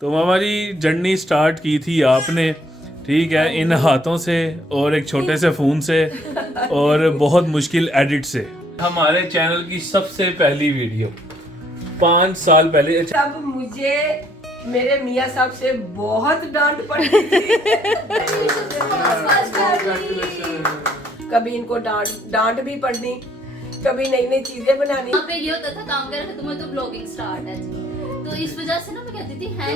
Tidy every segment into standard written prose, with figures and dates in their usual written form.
तो मामा जी journey start की थी आपने, ठीक है, इन हाथों से और एक छोटे से फ़ोन से और बहुत मुश्किल एडिट से। हमारे चैनल की सबसे पहली वीडियो 5 साल पहले। तब मुझे मेरे मियाँ साहब से बहुत डांट पड़ी थी। कभी इनको डांट भी पड़नी, कभी नई नई चीजें बनानी। यहाँ पे ये होता था काम कर रहे थे तुम्हें तो ब्लॉगिंग स्टार्ट है जी, तो इस वजह से ना मैं कहती थी हैं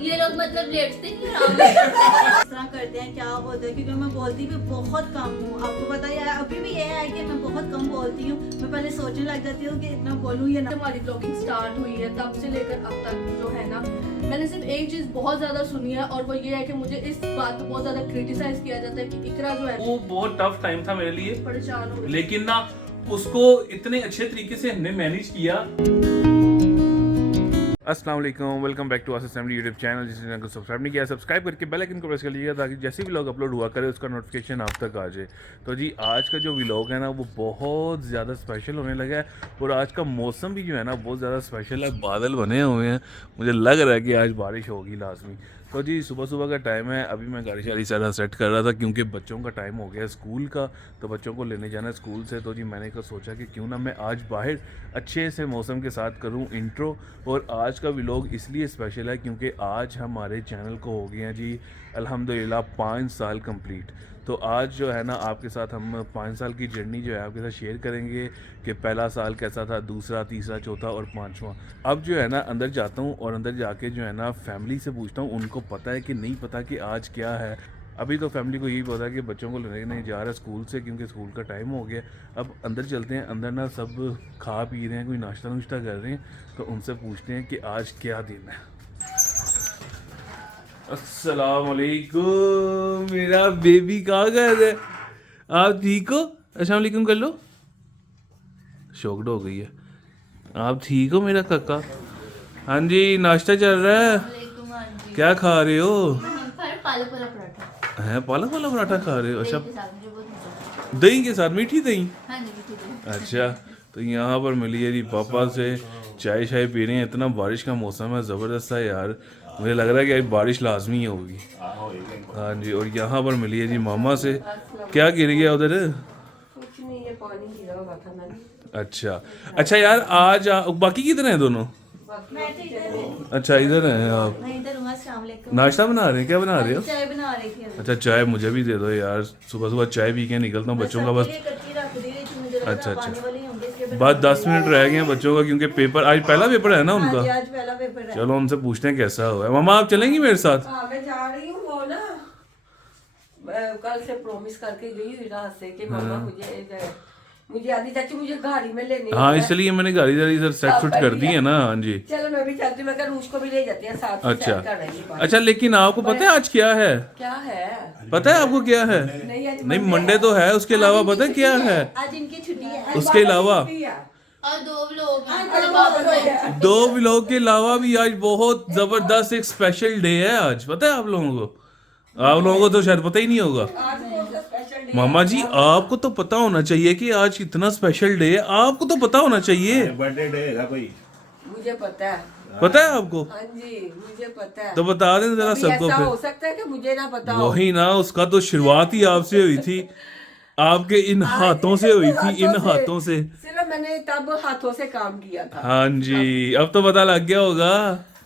ये लोग मतलब लेटते नहीं आराम से इस तरह करते हैं, क्या होता है, क्योंकि मैं बोलती भी बहुत कम हूँ। आपको पता ही है, अभी भी ये है कि मैं बहुत कम बोलती हूँ। मैं पहले सोचने लग जाती हूँ कि इतना बोलूँ या ना। हमारी ब्लॉगिंग स्टार्ट हुई है तब से लेकर अब तक जो है ना, मैंने सिर्फ एक चीज बहुत ज्यादा सुनी है और वो ये है कि मुझे इस बात पे बहुत ज्यादा क्रिटिसाइज किया जाता है कि इकरा जो है वो बहुत टफ टाइम था मेरे लिए, परेशान हो गई। लेकिन ना उसको इतने अच्छे तरीके से हमने मैनेज किया। अस्सलाम वालेकुम, welcome back to Asif family YouTube channel. जिसने चैनल को सब्सक्राइब नहीं किया सब्सक्राइब करके बेल आइकन को प्रेस कर लीजिएगा ताकि जैसे भी व्लॉग अपलोड हुआ करे उसका नोटिफिकेशन आप तक आ जाए। तो जी आज का जो व्लॉग है ना वो बहुत ज़्यादा स्पेशल होने लगा है और आज का मौसम भी जो है ना बहुत ज़्यादा स्पेशल है। बादल बने हुए हैं, मुझे लग रहा है कि आज बारिश होगी लाजमी। तो जी सुबह सुबह का टाइम है, अभी मैं गाड़ी शाड़ी सारा सेट कर रहा था क्योंकि बच्चों का टाइम हो गया स्कूल का, तो बच्चों को लेने जाना है स्कूल से। तो जी मैंने को सोचा कि क्यों ना मैं आज बाहर अच्छे से मौसम के साथ करूं इंट्रो। और आज का व्लॉग इसलिए स्पेशल है क्योंकि आज हमारे चैनल को हो गए हैं जी अल्हम्दुलिल्लाह 5 साल कंप्लीट। तो आज जो है ना आपके साथ हम 5 साल की जर्नी जो है आपके साथ शेयर करेंगे कि पहला साल कैसा था, दूसरा, तीसरा, चौथा और 5वां। अब जो है ना अंदर जाता हूँ और अंदर जाके जो है ना फैमिली से पूछता हूँ उनको पता है कि नहीं पता कि आज क्या है। अभी तो फैमिली को यही पता है कि बच्चों को लेने नहीं जा रहा है स्कूल से क्योंकि स्कूल का टाइम हो गया। अब अंदर चलते हैं, अंदर ना सब खा पी रहे हैं, कोई नाश्ता नुश्ता कर रहे हैं, तो उनसे पूछते हैं कि आज क्या दिन है। अस्सलाम वालेकुम, मेरा बेबी कहाँ गए थे? आप ठीक हो? अस्सलाम वालेकुम कर लो। शॉक्ड हो गई है। आप ठीक हो मेरा काका? हाँ जी, नाश्ता चल रहा है। क्या खा रहे हो? पालक वाला पराठा है पालक वाला पराठा खा रहे हो? अच्छा, के साथ मुझे बहुत मजा आता दही के साथ, मीठी दही? है। हाँ जी मीठी दही। अच्छा, तो यहाँ पर मिली है जी पापा से, चाय शाय पी रहे हैं। इतना बारिश का मौसम है, ज़बरदस्त है यार, मुझे लग रहा है कि आज बारिश लाजमी होगी। हाँ जी, और यहाँ पर मिली है जी मामा से। क्या गिर गया उधर? कुछ नहीं, ये पानी गिरा हुआ था मैंने। अच्छा अच्छा यार, आज बाकी किधर हैं दोनों? मैं तो इधर हूँ। अच्छा इधर हैं आप, मैं इधर हूँ। अस्सलाम वालेकुम। नाश्ता बना रहे हैं? क्या बना रहे हो? चाय बना रही थी। अच्छा चाय मुझे भी दे दो यार, सुबह सुबह चाय पी के निकलता हूँ बच्चों का बस। अच्छा, अच्छा। बस 10 मिनट रह गए हैं बच्चों का क्योंकि पेपर, आज पहला पेपर है ना उनका। आज पहला पेपर है। चलो उनसे पूछते हैं कैसा हुआ है। मामा आप चलेंगी मेरे साथ? हाँ मैं जा रही हूँ, वो ना मैं कल से प्रॉमिस करके गई हुई रात से कि मामा मुझे आधी चाची मुझे गाड़ी में लेने। हाँ इसलिए मैंने गाड़ी जारी सर सेट फिट कर दी है ना। हाँ जी चलो मैं भी चलती हूँ, मैं रूस को भी ले जाती है साथ। अच्छा अच्छा अच्छा, लेकिन आपको पता है आज क्या है? क्या है? पता है आपको क्या है? नहीं आज नहीं मंडे तो है, उसके अलावा पता है क्या है? आज इनकी छुट्टी है। उसके अलावा और दो लोग हैं। दो व्लॉग के अलावा भी आज बहुत जबरदस्त एक स्पेशल डे है आज, पता है आप लोगों को? आप लोगों को तो शायद पता ही नहीं होगा। मामा जी आपको तो पता होना चाहिए कि आज इतना स्पेशल डे है, आपको तो पता होना चाहिए। बर्थडे डे है कोई? मुझे पता है। पता है आपको? हाँ जी मुझे पता है। तो बता दें जरा अभी सबको ऐसा फिर। हो सकता है कि मुझे ना पता हो। वही ना, उसका तो शुरुआत ही आपसे हुई थी, आपके इन हाथों से हुई थी, इन हाथों से। सिर्फ मैंने तब हाथों से काम किया था। हाँ जी, अब तो पता लग गया होगा।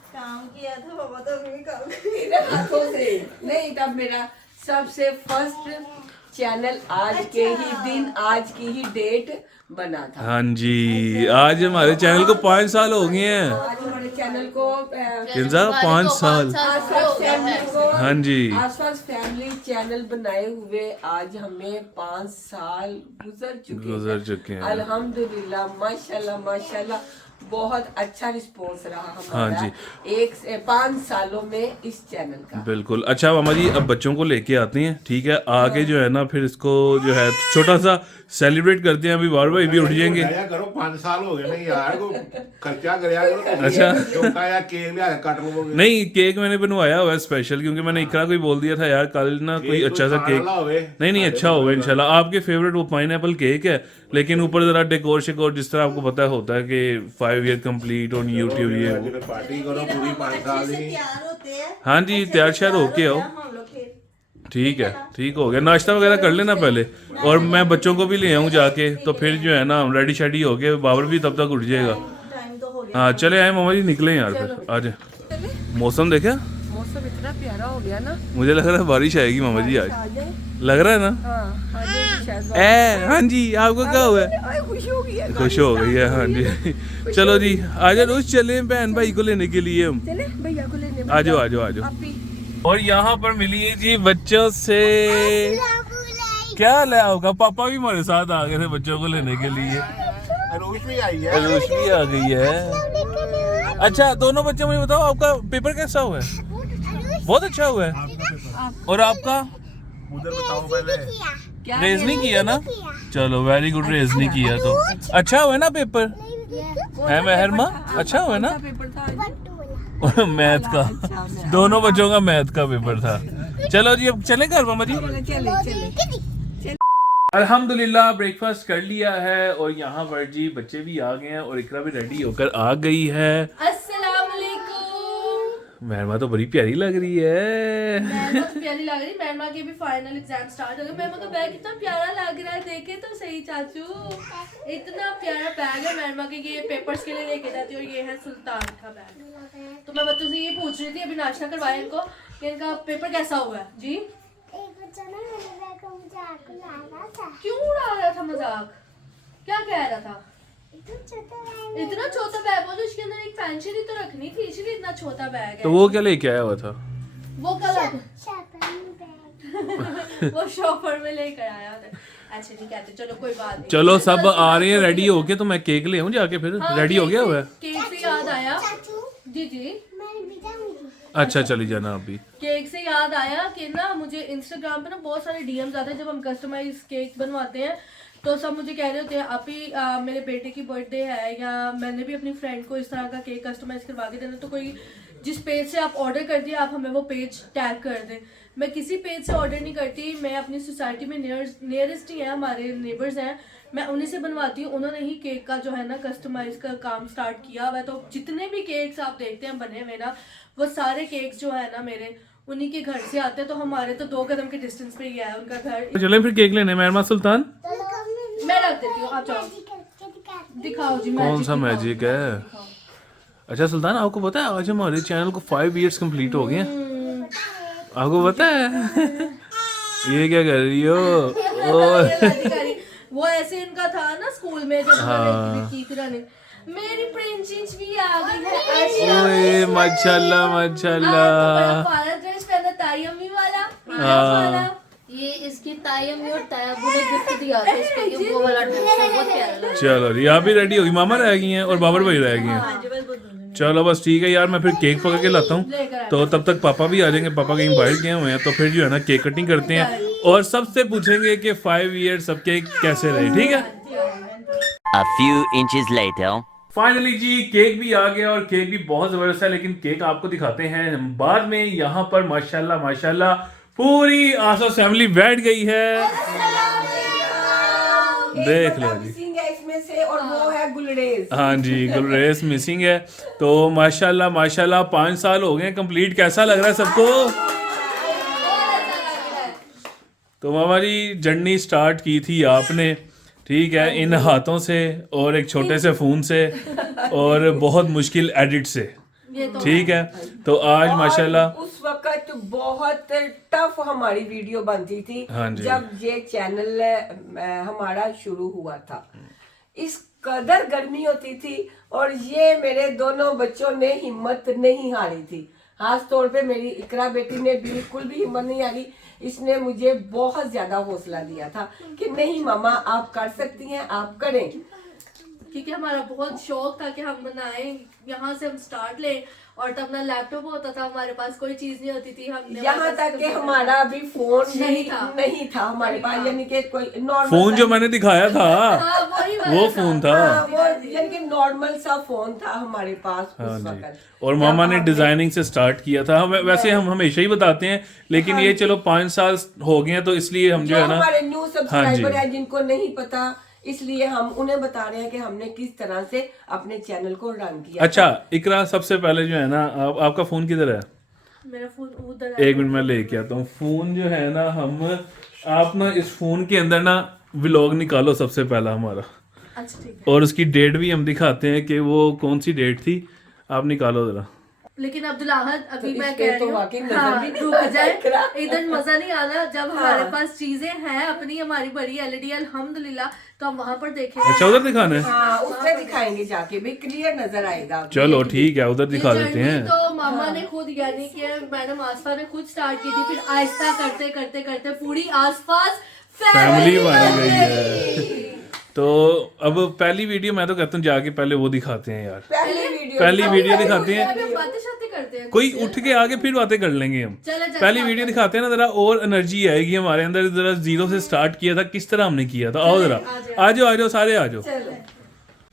काम किया था पापा, तो अभी काम मेरे हाथों से नहीं, तब मेरा सबसे फर्स्ट चैनल आज के ही दिन, आज की ही डेट बना था। हाँ जी, आज हमारे चैनल को 5 साल हो गए हैं। आज हमारे चैनल को कितना 5 साल? आसपास फैमिली को, हाँ जी आसपास फैमिली चैनल बनाए हुए आज हमें 5 साल गुजर चुके हैं। हैं। अल्हम्दुलिल्लाह, माशाल्लाह माशाल्लाह, बहुत अच्छा रिस्पॉन्स रहा हमारा। हाँ 5 सालों में इस चैनल का। बिल्कुल। अच्छा मामा जी अब बच्चों को लेके आते हैं, ठीक है? आगे जो है ना फिर इसको जो है छोटा सा सेलिब्रेट करते हैं। अभी बाबर भाई भी उठ जाएंगे। आया करो 5 साल हो गए ना यार, को खर्चा करया करो। अच्छा। चौका या केक लिया काट लोगे। नहीं, केक मैंने बनवाया हुआ है स्पेशल, क्योंकि मैंने इकरा को ही बोल दिया था यार कल ना कोई अच्छा सा केक। नहीं अच्छा होगा इंशाल्लाह। आपके फेवरेट वो पाइनएप्पल केक है, लेकिन ऊपर जरा डेकोर शेकोर जिस तरह आपको पता होता है कि 5 ईयर कंप्लीट ऑन यूट्यूब ये वो। पार्टी करो पूरी 5 साल की। तैयार होते हैं हाँ जी, तैयार श्यार होके आओ। हम लोग फिर ठीक है, ठीक हो गया। नाश्ता वगैरह कर लेना पहले, और मैं बच्चों को भी ले आऊँ जाके, तो फिर जो है ना रेडी शेडी हो गए, बाबर भी तब तक उठ जाएगा। टाइम तो हो गया। हाँ चले आए मामा जी, निकले यार फिर आज। मौसम देखा, मौसम इतना प्यारा हो गया ना, मुझे लग रहा है बारिश आएगी मामा जी आज, आ जाए। लग रहा है ना। हाँ, आ जाएगी शायद। हाँ जी, आपको क्या हुआ है? आए, खुशी हो गई है। खुश हो गई है, हाँ जी। चलो जी, आज रोज चले बहन भाई को लेने के लिए हम। चले भैया को लेने। आ जाओ आ जाओ आ जाओ। आप भी। और यहाँ पर मिलिए जी बच्चों से। क्या ले होगा, पापा भी हमारे साथ आ गए थे बच्चों को लेने के लिए। अरूष भी आई है। रोशनी आ गई है। अच्छा दोनों बच्चे, मुझे बताओ आपका पेपर कैसा हुआ है? बहुत अच्छा हुआ है। और आपका? उधर बताओ पहले। क्या रेज नहीं किया ना? चलो वेरी गुड, रेज नहीं किया तो अच्छा हुआ ना पेपर? है मेहरमा, अच्छा हुआ ना? पेपर था आज? मैथ का, दोनों बच्चों का मैथ का पेपर था। चलो जी अब चलें घर मामा जी। चले। अल्हम्दुलिल्लाह ब्रेकफास्ट कर लिया है, और यहाँ पर जी बच्चे भी आ गए हैं, और इकरा भी रेडी होकर आ गई है। अस्सलाम वालेकुम। मेहरमा तो बड़ी प्यारी लग रही है। मैमा तो प्यारी लग रही, मैमा के भी फाइनल एग्जाम स्टार्ट हो गए। मैमा का बैग कितना प्यारा लग रहा है, देखे तो सही चाचू, इतना प्यारा बैग है मैमा के। ये पेपर्स के लिए लेके जाती है, और ये है सुल्तान का बैग। तो मैं बच्चों से ये पूछ रही थी, अभी नाश्ता करवाया इनको कि इनका पेपर कैसा हुआ है जी। क्यों उड़ा रहा था मजाक, क्या कह रहा था? इतना छोटा बैग, बोलो इसके अंदर एक पेंसिल ही तो रखनी थी, इसलिए इतना छोटा बैग है। तो वो क्या लेके आया हुआ था? वो कल वो शॉपर में लेकर आया था। अच्छा नहीं कहते, चलो कोई बात नहीं। चलो सब आ रहे हैं रेडी होके, तो मैं केक ले आऊं जाके फिर। हाँ, रेडी हो गया हुआ है? केक से याद आया जी जी, अच्छा चली जाना अभी। केक से याद आया कि ना मुझे इंस्टाग्राम पे ना बहुत सारे डीएम्स आते हैं जब हम कस्टमाइज केक बनवाते हैं, तो सब मुझे कह रहे होते हैं आप ही मेरे बेटे की बर्थडे है, या मैंने भी अपनी फ्रेंड को इस तरह का केक कस्टमाइज करवा के देना, तो कोई जिस पेज से आप ऑर्डर कर दिए आप हमें वो पेज टैग कर दें। मैं किसी पेज से ऑर्डर नहीं करती, मैं अपनी सोसाइटी में नियरेस्ट ही है, हमारे नेबर्स हैं, मैं उन्हीं से बनवाती हूँ। उन्होंने ही केक का जो है ना कस्टमाइज का काम स्टार्ट किया हुआ है। तो जितने भी केक्स आप देखते हैं बने हुए ना, वो सारे केक्स जो है ना मेरे उन्हीं के घर से आते हैं। तो हमारे तो 2 कदम के डिस्टेंस पे ही है उनका घर। चलें फिर केक लेने। मेहरमा सुल्तान मैं रख देती हूँ, आप जाओ दिखाओ जी। कौन सा मैजिक है? अच्छा सुल्तान, आपको पता है आज हमारे चैनल को 5 इयर्स कंप्लीट हो गए हैं, आपको पता है? ये क्या कर रही हो? वो ऐसे इनका था ना स्कूल में जब हमारे मेरी प्रिंसेस भी आ गई है। ओए माशाल्लाह माशाल्लाह। ड्रेस पहना तायम्मी वाला। हाँ। ये इसकी तायम्मी और तायाबू ने गिफ्ट दिया था इसको, ये वो वाला ड्रेस है, बहुत प्यारा लगा। चलो जी, आप भी रेडी होगी, मामा रह गई हैं और बाबर भाई रह गए हैं। चलो बस ठीक है यार, मैं फिर केक पका के लाता हूँ, तो तब तक पापा भी आ जाएंगे। पापा कहीं बाहर गए हुए हैं, तो फिर जो है ना केक कटिंग करते हैं, और सबसे पूछेंगे कि 5 ईयर्स सबके कैसे रहे। ठीक है? A few inches later. Finally जी केक भी आ गया, और केक भी बहुत जबरदस्त है, लेकिन केक आपको दिखाते हैं बाद में। यहाँ पर माशाल्लाह माशाल्लाह पूरी आसो फैमिली बैठ गई है, देख लो जी। मिसिंग है इसमें से, और वो है गुलरेज। हाँ जी, गुलरेज मिसिंग है। तो माशाल्लाह माशाल्लाह 5 साल हो गए कंप्लीट। कैसा लग रहा है सबको? तो मामा जी जर्नी स्टार्ट की थी आपने, ठीक है, इन हाथों से और एक छोटे से फोन से और बहुत मुश्किल एडिट से, ठीक है। तो आज माशाल्लाह उस वक्त बहुत टफ हमारी वीडियो बनती थी। हाँ जी। जब ये चैनल हमारा शुरू हुआ था, इस कदर गर्मी होती थी, और ये मेरे दोनों बच्चों ने हिम्मत नहीं हारी थी। खास तौर पे मेरी इकरा बेटी ने बिल्कुल भी हिम्मत नहीं हारी। इसने मुझे बहुत ज्यादा हौसला दिया था कि नहीं मामा आप कर सकती हैं, आप करें। क्योंकि हमारा बहुत शौक था कि हम बनाएं, यहाँ से हम स्टार्ट लें। और तब ना लैपटॉप होता था हमारे पास, कोई चीज नहीं होती थी। हमने यहाँ तक कि हमारा अभी फोन नहीं नहीं था हमारे पास, यानी कि कोई नॉर्मल फोन जो मैंने दिखाया था हाँ, वही वाला वो था। फोन था। वो यानी कि नॉर्मल सा फोन था हमारे पास हाँ उस जी। वक्त। और मामा तब ने हमने- डिजाइनिंग से स्टार्ट किया था। हम वैसे हम हमेशा ही बताते हैं, लेकिन ये चलो 5 साल हो गए हैं तो इसलिए हम जो है ना, हमारे न्यू हाँ सब्सक्राइबर जी। हैं जिनको नहीं पता, इसलिए हम उन्हें बता रहे हैं कि हमने किस तरह से अपने चैनल को रन किया। अच्छा इकरा, सबसे पहले जो है ना, आपका फोन किधर है? मेरा फोन उधर है। एक मिनट मैं लेके आता हूँ फोन। जो है ना आप ना इस फोन के अंदर ना व्लॉग निकालो सबसे पहला हमारा, अच्छा ठीक है। और उसकी डेट भी हम दिखाते हैं कि वो कौन सी डेट थी। आप निकालो जरा। लेकिन अब्दुल अहद अभी तो मैं इस पे कह तो रही वाकई हूँ, नजर हाँ, भी नहीं रुक आ रहा जाए, है। इधर मजा नहीं आना जब हमारे हाँ। पास चीजें हैं अपनी, हमारी बड़ी एलईडी अल्हम्दुलिल्लाह, तो हम वहां पर देखेंगे। अच्छा उधर दिखाना है? हाँ उससे दिखाएंगे जाके भी, क्लियर नजर आएगा। चलो ठीक है, उधर दिखा ये देते journey हैं। तो मामा ने खुद, यानी कि मैडम आसफा ने खुद स्टार्ट की थी, फिर आहिस्ता करते करते करते पूरी आसपास फैमिली बन गई है। तो अब पहली वीडियो मैं तो कहता हूँ जाके पहले वो दिखाते हैं यार। पहली वीडियो दिखाते हैं, बातें शातें करते हैं कोई उठ के आगे फिर बातें कर लेंगे हम। चलो, पहली वीडियो दिखाते हैं ना, जरा और एनर्जी आएगी हमारे अंदर। जरा जीरो से स्टार्ट किया था, किस तरह हमने किया था। आओ जरा, आ जाओ सारे आ जाओ।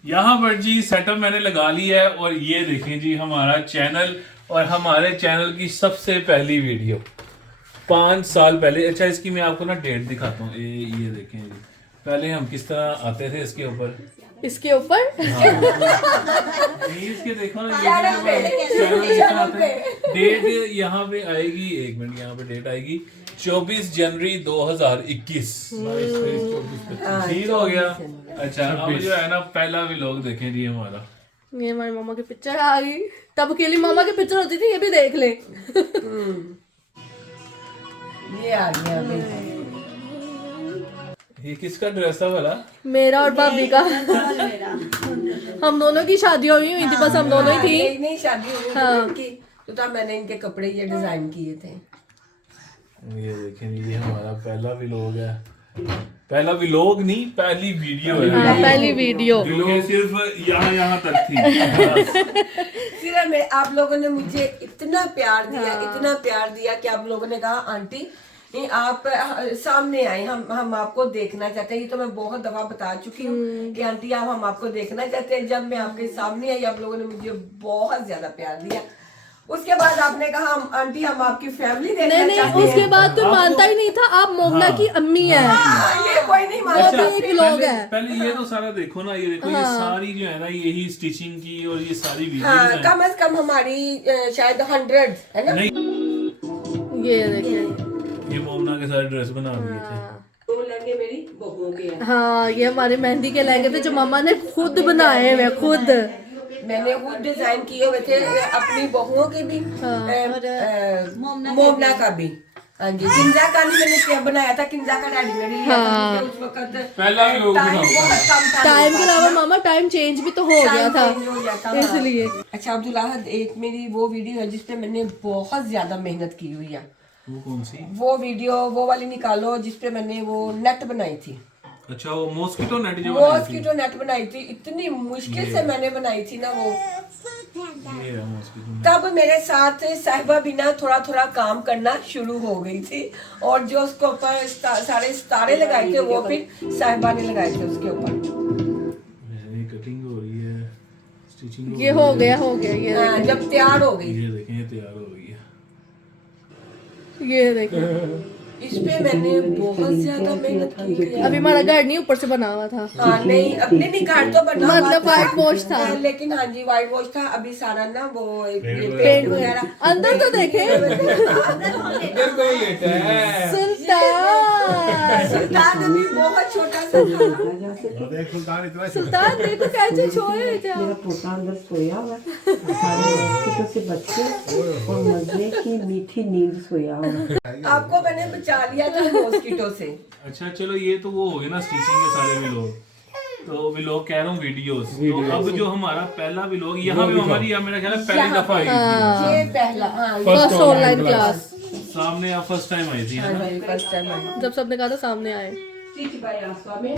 यहाँ पर जी सेटअप मैंने लगा लिया है, और ये देखें जी हमारा चैनल, और हमारे चैनल की सबसे पहली वीडियो 5 साल पहले। अच्छा इसकी मैं आपको ना डेट दिखाता हूँ। ये देखें जी, पहले हम किस तरह आते थे इसके ऊपर। इसके ऊपर नहीं, इसके देखो ना डेट यहाँ पे आएगी। एक मिनट, यहाँ पे डेट आएगी 24 जनवरी 2021। ठीक हो गया। अच्छा अब जो है ना पहला व्लॉग देखें जी हमारा। ये हमारे मामा की पिक्चर आ गई। तब अकेली मामा की पिक्चर होती थी, ये भी देख ले। ये आ गया अभी। ये किसका ड्रेस था वाला? मेरा और भाभी का। हम दोनों की शादी हुई थी, बस हम दोनों ही थी। नहीं शादी हुई थी हाँ। इनकी, तो तब मैंने इनके कपड़े ये डिजाइन किए थे। ये देखें ये हमारा पहला व्लॉग है। पहला व्लॉग नहीं, पहली वीडियो है। पहली वीडियो जो कि सिर्फ यहाँ तक थी। फिर मैं, आप लोगों ने मुझे इतना प्यार दिया कि आप लोगों ने कहा आंटी ये आप सामने आए, हम आपको देखना चाहते हैं। ये तो मैं बहुत दफा बता चुकी हूँ कि आंटी हम आपको देखना चाहते हैं। जब मैं आपके सामने आई, आप लोगों ने मुझे बहुत ज्यादा प्यार दिया। उसके बाद आपने कहा आंटी हम आपकी फैमिली देखना नहीं चाहते हैं। उसके बाद कोई मानता ही नहीं था आप मोमना की अम्मी है। ये कोई नहीं मानता। वो भी एक व्लॉग है। पहले ये तो सारा देखो ना, ये देखो ये सारी जो है ना यही स्टिचिंग की और ये सारी वीडियोस हाँ, हैं। कम से कम हमारी शायद 100 है ना। नहीं ये देखिए, ये मोमना के सारे ड्रेस बना दिए थे। दो लहंगे मेरी बहुओं के हैं। हाँ ये हमारे मेहंदी के लहंगे थे जो मामा ने खुद बनाए हुए, खुद। मैंने खुद डिजाइन किए हुए थे अपनी बहुओं के भी, मोमना का भी। हाँ जी, किंजा का नहीं मैंने क्या बनाया था, किंजा का रेडीमेड ही लिया था, क्योंकि उस वक्त पहला भी लोग टाइम बनाओ। बहुत कम था। टाइम के अलावा मामा टाइम चेंज भी तो हो गया था, टाइम चेंज हो गया था, हाँ। इसलिए। अच्छा अब्दुल अहद, एक मेरी वो वीडियो है जिसपे मैंने बहुत ज्यादा मेहनत की हुई है। वो कौन सी? वो वीडियो वो वाली निकालो जिसपे मैंने वो नेट बनाई थी। अच्छा वो मॉस्किटो नेट जो बनाई थी। मॉस्किटो नेट बनाई थी, इतनी मुश्किल से मैंने बनाई थी ना वो। ये है मॉस्किटो नेट। तब मेरे साथ साहिबा भी ना थोड़ा थोड़ा काम करना शुरू हो गई थी, और जो उसके ऊपर सारे सितारे लगाए थे वो फिर साहिबा ने लगाए थे उसके ऊपर। ये कटिंग हो रही है, स्टिचिंग ये हो गया ये हाँ, जब तैयार हो गई, ये देखें ये तैयार हो गई है। ये देखिए, इस पे मैंने बहुत ज्यादा मेहनत की है। अभी हमारा घर नहीं ऊपर से बना हुआ था, हाँ नहीं, अपने नहीं घर तो बना हुआ मतलब था। white wash था। लेकिन हाँ जी व्हाइट वॉश था। अभी सारा ना वो पेंट वगैरह। अंदर तो देखे। सुल्तान सुल्तान अभी बहुत छोटा सा था। देख सुल्तान इतना सुल्तान देखो कैसे छोए थे। मेरा पोता अंदर सोया हुआ है, सारे मस्किटों से बच्चे और मजे की मीठी नींद सोया हुआ है। आपको मैंने बचा लिया था मॉस्किटो से। अच्छा चलो ये तो वो हो गए ना स्टिचिंग के सारे व्लॉग। तो व्लॉग कह रहा हूँ वीडियोस। तो अब जो हमारा पहला व्लॉग यहाँ पे हमारी मेरा ख्याल है पहली दफा आई थी। ये पहला, हाँ फर्स्ट ऑनलाइन क्लास, सामने आप फर्स्ट टाइम आई थी है ना? First time I. जब सबने कहा था सामने आए। स्टिच बाय आसवा में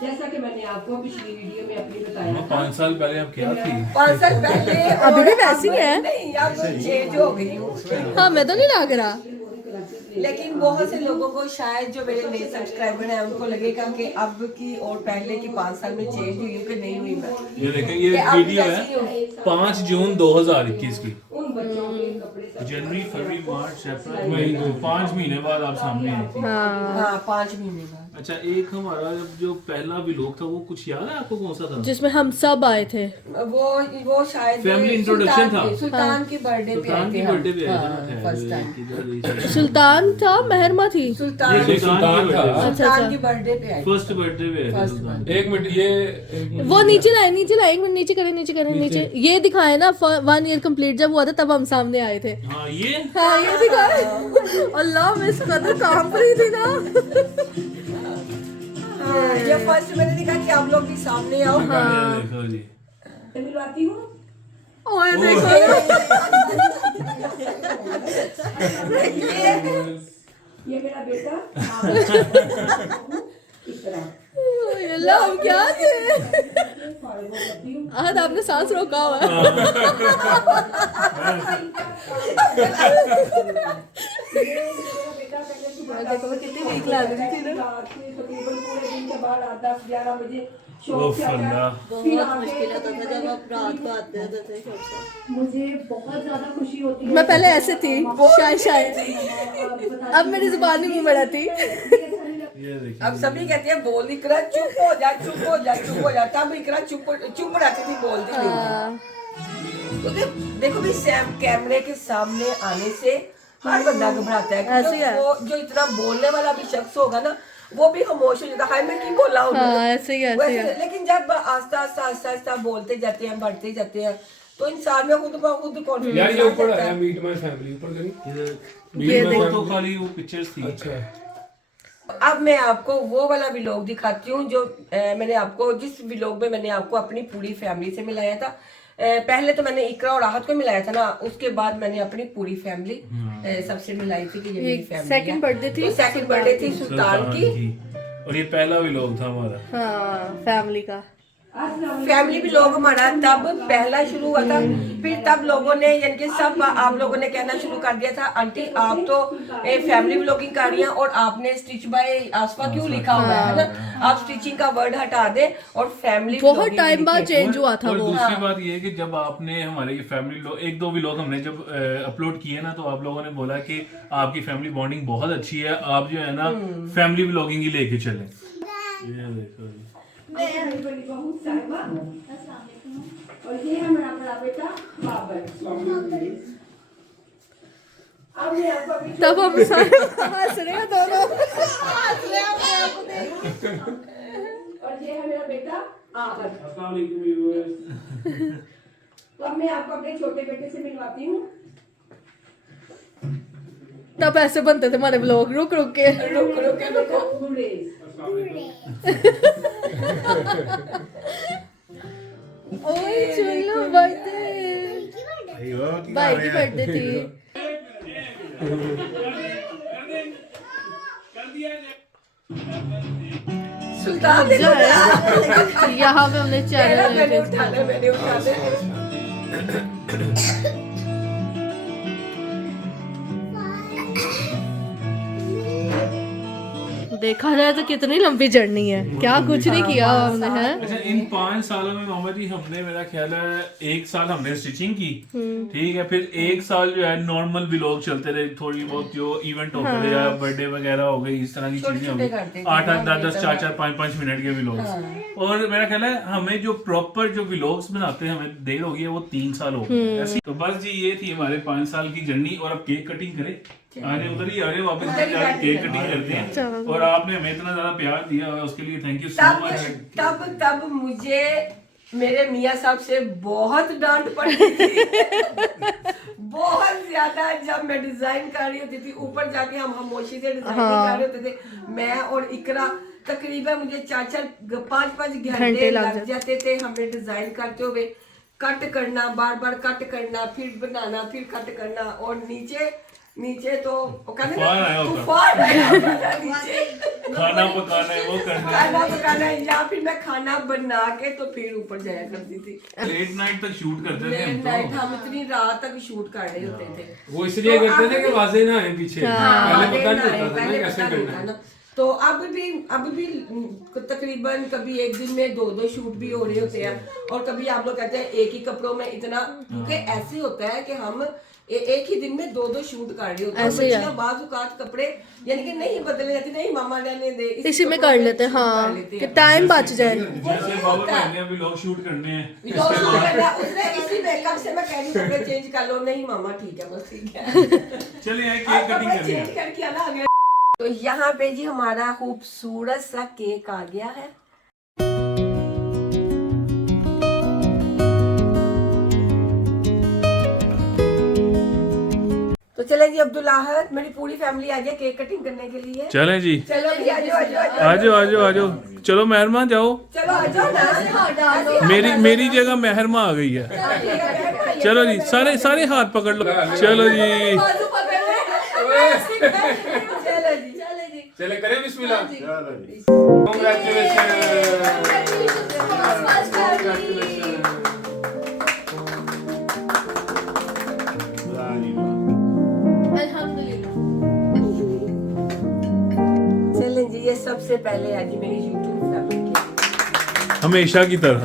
जैसा कि मैंने आपको पिछली वीडियो में अपनी बताया था 5 साल पहले आप क्या थी? 5 साल पहले अभी भी और वैसी अब है। नहीं, अब चेंज हो गई हूँ। हाँ मैं तो नहीं लग रहा। लेकिन बहुत से लोगों को शायद जो मेरे नए सब्सक्राइबर हैं उनको लगेगा कि अब की और पहले की 5 साल में चेंज हुई हूँ कि नहीं हुई मैं। ये देखें, ये कि अब वीडियो कैसी हूँ। है 5 जून 2021 की। उन बच्चों के कपड़े सब जनवरी, फरवरी, मार्च, अप्रैल, मई, 5 महीने बाद आप सामने आई थी। हाँ 5 महीने बाद। अच्छा, एक हमारा जो पहला व्लॉग था वो कुछ याद है आपको, कौन सा था? जिसमें हम सब आए थे। वो शायद Family introduction था। सुल्तान की बर्थडे पे सुल्तान आए की थे बर्थडे पे आया था हम। ना, फर्स्ट टाइम ठहरे। सुल्तान था, महरमा थी। सुल्तान ये सुल्तान था। सुल्तान की बर्थडे पे आए थे। फर्स्ट बर्थडे पे आया था First सुल्तान। एक मिनट, ये वो नीचे लाए एक मिनट नीचे करें नीचे। ये दिखाए ना 1 ईयर कंप्लीट जब हुआ था तब हम सामने आए थे। हाँ ये हाँ ये दिखाए। अल्लाह मैं इस कदर काम पर ही थी ना। हाँ, ये फर्स्ट मैंने देखा कि आप लोग भी सामने आओ। ये देखो जी। मिलवाती हूँ। ओए देखो ये मेरा बेटा अल्लाह हम क्या थे। आहद आपने सांस रोका हुआ है। देखो कितनी वीक लग रही थी ना। तकरीबन पूरे दिन के बाद 10-11 बजे ओ फल्ला। बहुत मुश्किल होता था जब आप रात को आते होते थे शॉप से। मुझे बहुत ज्यादा खुशी होती मैं पहले ऐसे थी शायद अब मेरी जुबान ही मुंह में रहती। ये देखिए, अब सभी कहते हैं बोल इकरा चुप हो जा तब इकरा चुप रहती थी, बोलती नहीं थी। क्योंकि देखो भी कैमरे के सामने आने से हर बंदा घबराता है। ऐसे ही है। वो जो इतना बोलने वाला भी शख्स होगा ना वो भी खामोश हो जाता है, मैं की बोला हूँ। हाँ, ऐसे ही है। लेकिन जब आस्ता बोलते जाते हैं, बढ़ते जाते हैं, तो इंसान में खुद कॉन्फिडेंस यार ये ऊपर आया, मीट माय फैमिली ऊपर करी। ये देखो तो खाली वो पिक्चर्स थी। अच्छा, अब मैं आपको वो वाला व्लॉग दिखाती हूँ जो मैंने आपको जिस व्लॉग में मैंने आपको अपनी पूरी फैमिली से मिलाया था। पहले तो मैंने इकरा और राहत को मिलाया था ना, उसके बाद मैंने अपनी पूरी फैमिली सबसे मिलाई थी कि ये मेरी फैमिली सेकंड बर्थडे थी। सेकंड बर्थडे थी सुल्तान की। और ये पहला व्लॉग था हमारा। हाँ फैमिली का। फैमिली भी लोग हमारा तब पहला शुरू हुआ था। फिर तब लोगों ने यानी कि सब आप लोगों ने कहना शुरू कर दिया था आंटी आप तो फैमिली व्लॉगिंग कर रही हैं और आपने स्टिच बाय आसफा क्यों लिखा हुआ है ना, आप स्टिचिंग का वर्ड हटा दे और फैमिली बहुत टाइम बाद चेंज हुआ था और वो। दूसरी बात ये है कि जब आपने हमारे ये फैमिली एक दो व्लॉग हमने जब अपलोड किए ना, तो आप लोगों ने बोला कि आपकी फैमिली बॉन्डिंग बहुत अच्छी है, आप जो है ना फैमिली व्लॉगिंग ही लेके चलें। ये देखो जी। और ये है मेरा बड़ा बेटा बाबर। अब मैं आपको अभी तब हम सारे हंस रहे हैं दोनों। और ये है मेरा बेटा आगर। तो अब मैं आपको अपने छोटे बेटे से मिलवाती हूँ। तब ऐसे बनते थे हमारे ब्लॉग रुक के। रुको ओए चलो बर्थडे भाई की बर्थडे थी। सुल्तान जो है यहाँ पे हमने मैंने चैनल उठा ले। देखा जाए तो कितनी लंबी जर्नी है, क्या कुछ नहीं किया हमने है। अच्छा, इन 5 सालों में मामा जी हमने मेरा ख्याल है 1 साल हमने स्टिचिंग की, ठीक है, फिर 1 साल जो है नॉर्मल व्लॉग चलते रहे, थोड़ी बहुत जो इवेंट होते थे या बर्थडे वगैरह हो गई, इस तरह की चीजें हो गई, 8-8, 10-10, 4-4, 5-5 मिनट के व्लॉग्स। और मेरा ख्याल है हमें जो प्रॉपर जो व्लॉग्स बनाते हैं हमें देर हो गई है, वो 3 साल हो गए ऐसी। तो बस जी ये थी हमारे 5 साल की जर्नी। और अब केक कटिंग करें, आने उधर ही आ रहे वापस केक कटिंग करते हैं। और आपने हमें इतना ज्यादा प्यार दिया उसके लिए थैंक यू सो मच। तब मुझे मेरे मियाँ साहब से बहुत डांट पड़ती थी। बहुत ज्यादा। जब मैं डिजाइन कर रही होती थी, ऊपर जाके हम खामोशी से डिजाइन कर रहे होते थे, मैं और इकरा तकरीबन मुझे 4-5 घंटे लग जाते थे हमें डिजाइन करते हुए। कट करना, बार बार कट करना, फिर बनाना, फिर कट करना। और नीचे नीचे तो वो कहते हैं तूफान आया ना, होता। तूफान आया होता था नीचे। खाना पकाना है वो करना खाना पकाना है, या फिर मैं खाना बना के तो फिर ऊपर जाया करती थी। है लेट नाइट तक शूट करते थे हम नाइट तो हम इतनी रात तक शूट कर रहे होते थे। वो इसलिए करते थे कि वाजे ना आए पीछे पहले पता नहीं होता था ना पहले कैसे पता नहीं करना था है। ना। तो अब भी तकरीबन कभी एक दिन में 2 शूट भी हो रहे होते हैं, और कभी आप लोग कहते हैं एक ही कपड़ों में इतना, क्योंकि ऐसे होता है कि हम एक ही दिन में 2 शूट कर रहे होते हैं। बच्चियां बाज़ औक़ात कपड़े यानी कि नहीं बदलने जाती, नहीं मामा रहने दे, इसी में कर लेते हैं, हाँ, कि टाइम बच जाए। जैसे बाबा कहते हैं व्लॉग शूट करने हैं उसने इसी मेकअप से मैं कह रही हूँ कपड़े चेंज कर लो, नहीं मामा ठीक है बस ठीक है। चले आए केक कटिंग कपड़े करनी चेंज है। करके आना आ गया। तो यहाँ पे जी हमारा खूबसूरत सा केक आ गया है। तो चले जी अब्दुल आहद, मेरी पूरी फैमिली आ गई केक कटिंग करने के लिए। चलें जी, चलो जी आ जाओ आ जाओ चलो मेहरमा जाओ। चलो आ जाओ ना। मेरी जगह मेहरमा आ गई है। चलो जी, सारे हाथ पकड़ लो। चलो जी, चलो जी। चले करें बिस्मिल्लाह। चलो जी। चलें जी, ये सबसे पहले आज मेरी यूट्यूब फैमिली के हमेशा की तरह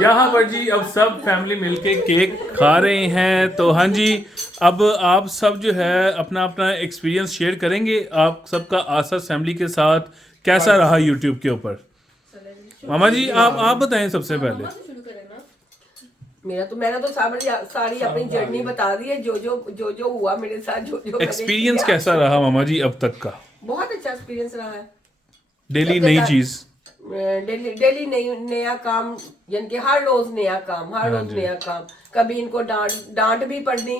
यहाँ पर जी अब सब फैमिली मिलके केक खा रहे हैं। तो हाँ जी, अब आप सब जो है अपना अपना एक्सपीरियंस शेयर करेंगे। आप सबका आसस फैमिली के साथ कैसा रहा यूट्यूब के ऊपर। मामा जी आप बताएं सबसे पहले। मैंने तो सारी अपनी जर्नी बता दी है, जो हुआ मेरे साथ, जो मैंने एक्सपीरियंस किया। कैसा रहा मामा जी अब तक का। बहुत अच्छा एक्सपीरियंस रहा है। डेली नई चीज, डेली नया काम, यानी कि हर रोज नया काम, हर रोज नया काम। कभी इनको डांट भी पड़नी,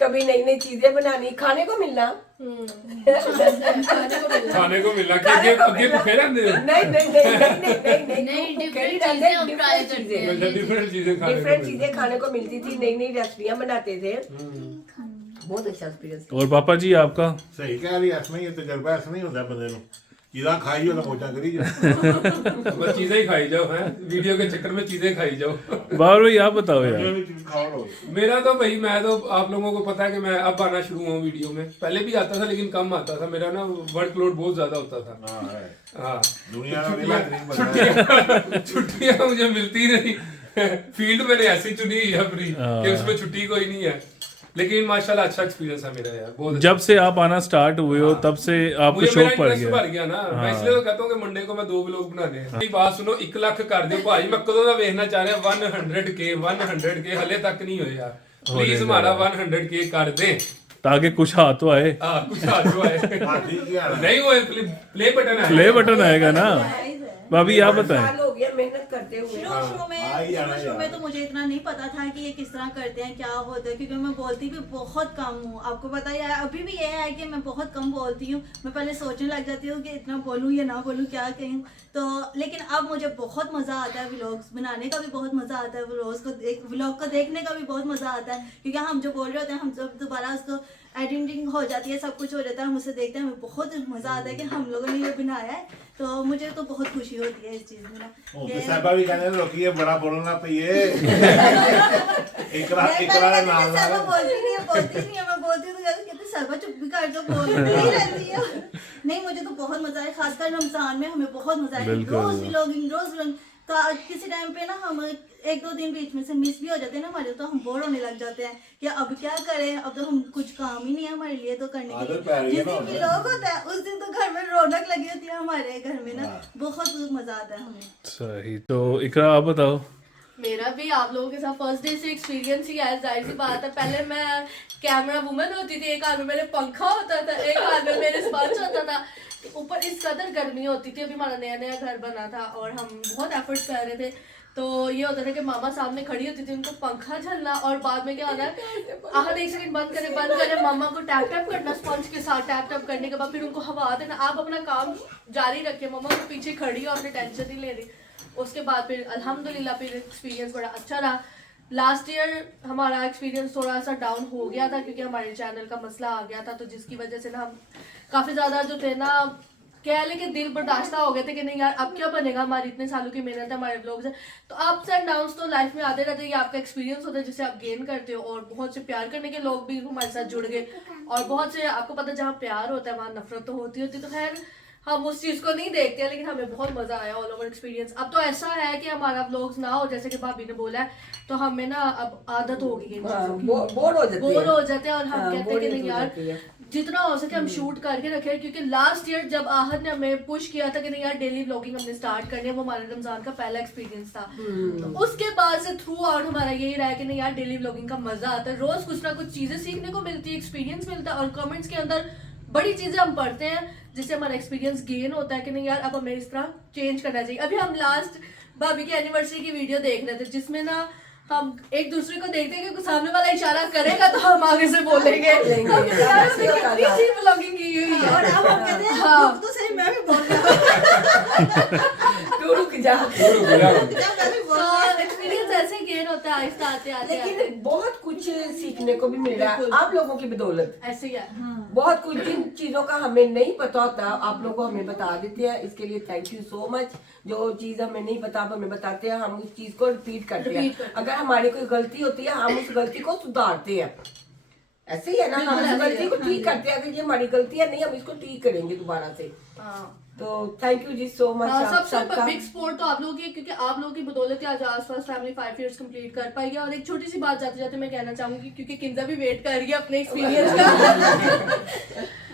कभी नई चीजें बनानी, खाने को मिलना। खाने को मिला कि आगे भूखे रहते हैं। नहीं, डिफरेंट चीजें हम ट्राई करते हैं। डिफरेंट चीजें खाने को मिलती थी, नई रेसिपियां बनाते थे। बहुत अच्छा एक्सपीरियंस। और पापा जी आपका। सही कह रही ऐसा नहीं, तजर्बा ऐसा नहीं होता बंदे ਨੂੰ चीज़ां खाई जाओ मोचा करी जाओ। बस चीजें ही खाई जाओ, हैं वीडियो के चक्कर में चीजें खाई जाओ। बाबर भाई आप बताओ यार। मेरा तो भाई, मैं तो आप लोगों को पता है कि मैं अब आना शुरू हुआ वीडियो में। पहले भी आता था लेकिन कम आता था, मेरा ना वर्कलोड बहुत ज्यादा होता था। हाँ, छुट्टियां मुझे मिलती नहीं। फील्ड मैंने ऐसी चुनी है अपनी कि उसमें छुट्टी कोई नहीं है। लेकिन माशाल्लाह अच्छा एक्सपीरियंस है मेरा यार, बहुत। जब से आप आना स्टार्ट हुए हो तब से आपको मुझे शौक मेरा पड़ इंटरेस्ट भर गया ना। मैं इसलिए तो कहता हूँ कि मंडे को मैं 2 व्लॉग बनाने हैं। मेरी बात सुनो, 1 लाख कर दियो भाई, मैं कदों दा देखना चाह रहा 100K हले तक नहीं होए यार। प्लीज हमारा 100K कर दे ताकि कुछ हाथ तो आए। कुछ हाथ तो आए। नहीं हुए प्ले बटन है, प्ले बटन आएगा ना। भाभी आप बताएं। साल हो गया मेहनत करते हुए। शुरू में तो मुझे इतना नहीं पता था कि ये किस तरह करते हैं, क्या होता है, क्योंकि मैं बोलती भी बहुत कम हूँ। आपको पता ही है, अभी भी ये है कि मैं बहुत कम बोलती हूँ। मैं पहले सोचने लग जाती हूँ कि इतना बोलूँ या ना बोलूँ, क्या कहूँ। तो लेकिन अब मुझे बहुत मज़ा आता है, व्लॉग्स बनाने का भी बहुत मज़ा आता है, व्लॉग को देखने का भी बहुत मज़ा आता है। क्योंकि हम जो बोल रहे होते हैं, हम जब दोबारा उसको एडिटिंग हो जाती है, सब कुछ हो जाता है, हम उसे देखते हैं, हमें बहुत मज़ा आता है कि हम लोगों ने ये बनाया है। तो मुझे तो बहुत खुशी होती है इस चीज़ में ना। साहबा भी कहने लोग ये बड़ा बोलना पइए। इकरा नाम साहबा बोलती नहीं है, मैं बोलती हूँ तो कहते साहबा चुप भी कर दो, बोलती नहीं रहती है। नहीं, मुझे तो बहुत मजा आया, खासकर रमजान में हमें बहुत मजा आया। रोज व्लॉगिंग तो किसी टाइम पे ना हम 1-2 दिन बीच में से मिस भी हो जाते हैं ना हमारे, तो हम बोर होने लग जाते हैं कि अब क्या करें, अब तो हम कुछ काम ही नहीं है हमारे लिए तो करने के लिए। जिस दिन व्लॉग होता है उस दिन तो घर में रौनक लगी होती है, हमारे घर में ना बहुत मजा आता है हमें। सही। तो इकरा आप बताओ। मेरा भी आप लोगों के साथ फर्स्ट डे से एक्सपीरियंस ही है, जाहिर सी बात है। पहले मैं कैमरा वुमन होती थी, एक हाथ में मेरे पंखा होता था, एक हाथ में मेरे स्पंज होता था। ऊपर इस कदर गर्मी होती थी, अभी हमारा नया घर बना था और हम बहुत एफर्ट्स कर रहे थे। तो ये होता था कि मामा सामने खड़ी होती थी, उनको पंखा झलना, और बाद में क्या होता है, आहद 1 सेकंड बंद करे मामा को टैप करना स्पंज के साथ। टैप करने के बाद फिर उनको हवा देना, आप अपना काम जारी रखें, मामा को पीछे खड़ी हो, आपने टेंशन नहीं ले रही। उसके बाद फिर अल्हम्दुलिल्लाह फिर एक्सपीरियंस बड़ा अच्छा रहा। लास्ट ईयर हमारा एक्सपीरियंस थोड़ा सा डाउन हो गया था क्योंकि हमारे चैनल का मसला आ गया था, तो जिसकी वजह से ना हम काफ़ी ज़्यादा जो थे ना कह लें कि दिल बर्दाश्त हो गए थे कि नहीं यार अब क्या बनेगा, हमारी इतने सालों की मेहनत है हमारे ब्लॉग्स है। तो अप्स एंड डाउन्स तो लाइफ में आते रहते हैं, ये आपका एक्सपीरियंस होता है जिसे आप गेन करते हो। और बहुत से प्यार करने के लोग भी हमारे साथ जुड़ गए, और बहुत से आपको पता है जहाँ प्यार होता है वहाँ नफरत तो होती तो खैर हम उस चीज़ को नहीं देखते हैं, लेकिन हमें बहुत मज़ा आया ऑल ओवर एक्सपीरियंस। अब तो ऐसा है कि हमारा व्लॉग्स ना हो, जैसे कि भाभी ने बोला है, तो हमें ना अब आदत हो गई है इन चीज़ों की, बोर हो जाते हैं। और हम कहते हैं कि नहीं यार जितना हो सके हम शूट करके रखें, क्योंकि लास्ट ईयर जब आहद ने हमें पुश किया था कि नहीं यार डेली व्लॉगिंग हमने स्टार्ट करनी है, वो हमारे रमजान का पहला एक्सपीरियंस था। तो उसके बाद से थ्रू आउट हमारा यही रहा है कि नहीं यार डेली व्लॉगिंग का मजा आता है, रोज कुछ ना कुछ चीजें सीखने को मिलती है, एक्सपीरियंस मिलता है, और कमेंट्स के अंदर बड़ी चीजें हम पढ़ते हैं जिससे हमारा एक्सपीरियंस गेन होता है कि नहीं यार अब हमें इस तरह चेंज करना चाहिए। अभी हम लास्ट भाभी की एनिवर्सरी की वीडियो देख रहे थे जिसमें ना हम एक दूसरे को देखते हैं कि सामने वाला इशारा करेगा तो हम आगे से बोलेंगे। कितनी व्लॉगिंग की हुई है, और अब हम कहते हैं हाँ। रुक तो सही, मैं भी बोल रहा तू रुक जा। एक्सपीरियंस ऐसे गेन होता है आहिस्ता आते आते आते। लेकिन बहुत कुछ सीखने को भी मिल रहा है आप लोगों की बदौलत। ऐसे ही है। बहुत कुछ जिन चीजों का हमें नहीं पता होता आप लोग हमें बता देते हैं, इसके लिए थैंक यू सो मच। जो चीज हमें नहीं पता आप हमें बताते हैं, हम उस चीज को रिपीट करते हैं। अगर हमारी कोई गलती होती है हम उस गलती को सुधारते हैं, ऐसे ही है ना, हम उस गलती को ठीक करते हैं। अगर ये हमारी गलती है नहीं हम इसको ठीक करेंगे दोबारा से। तो थैंक यू जी सो मच। सबसे बिग सपोर्ट तो आप लोगों की, क्योंकि आप लोगों की बदौलत ही आज आसपास फैमिली 5 इयर्स कंप्लीट कर पाई है। और एक छोटी सी बात जाते जाते मैं कहना चाहूंगी, क्योंकि किंजा भी वेट कर रही है अपने एक्सपीरियंस का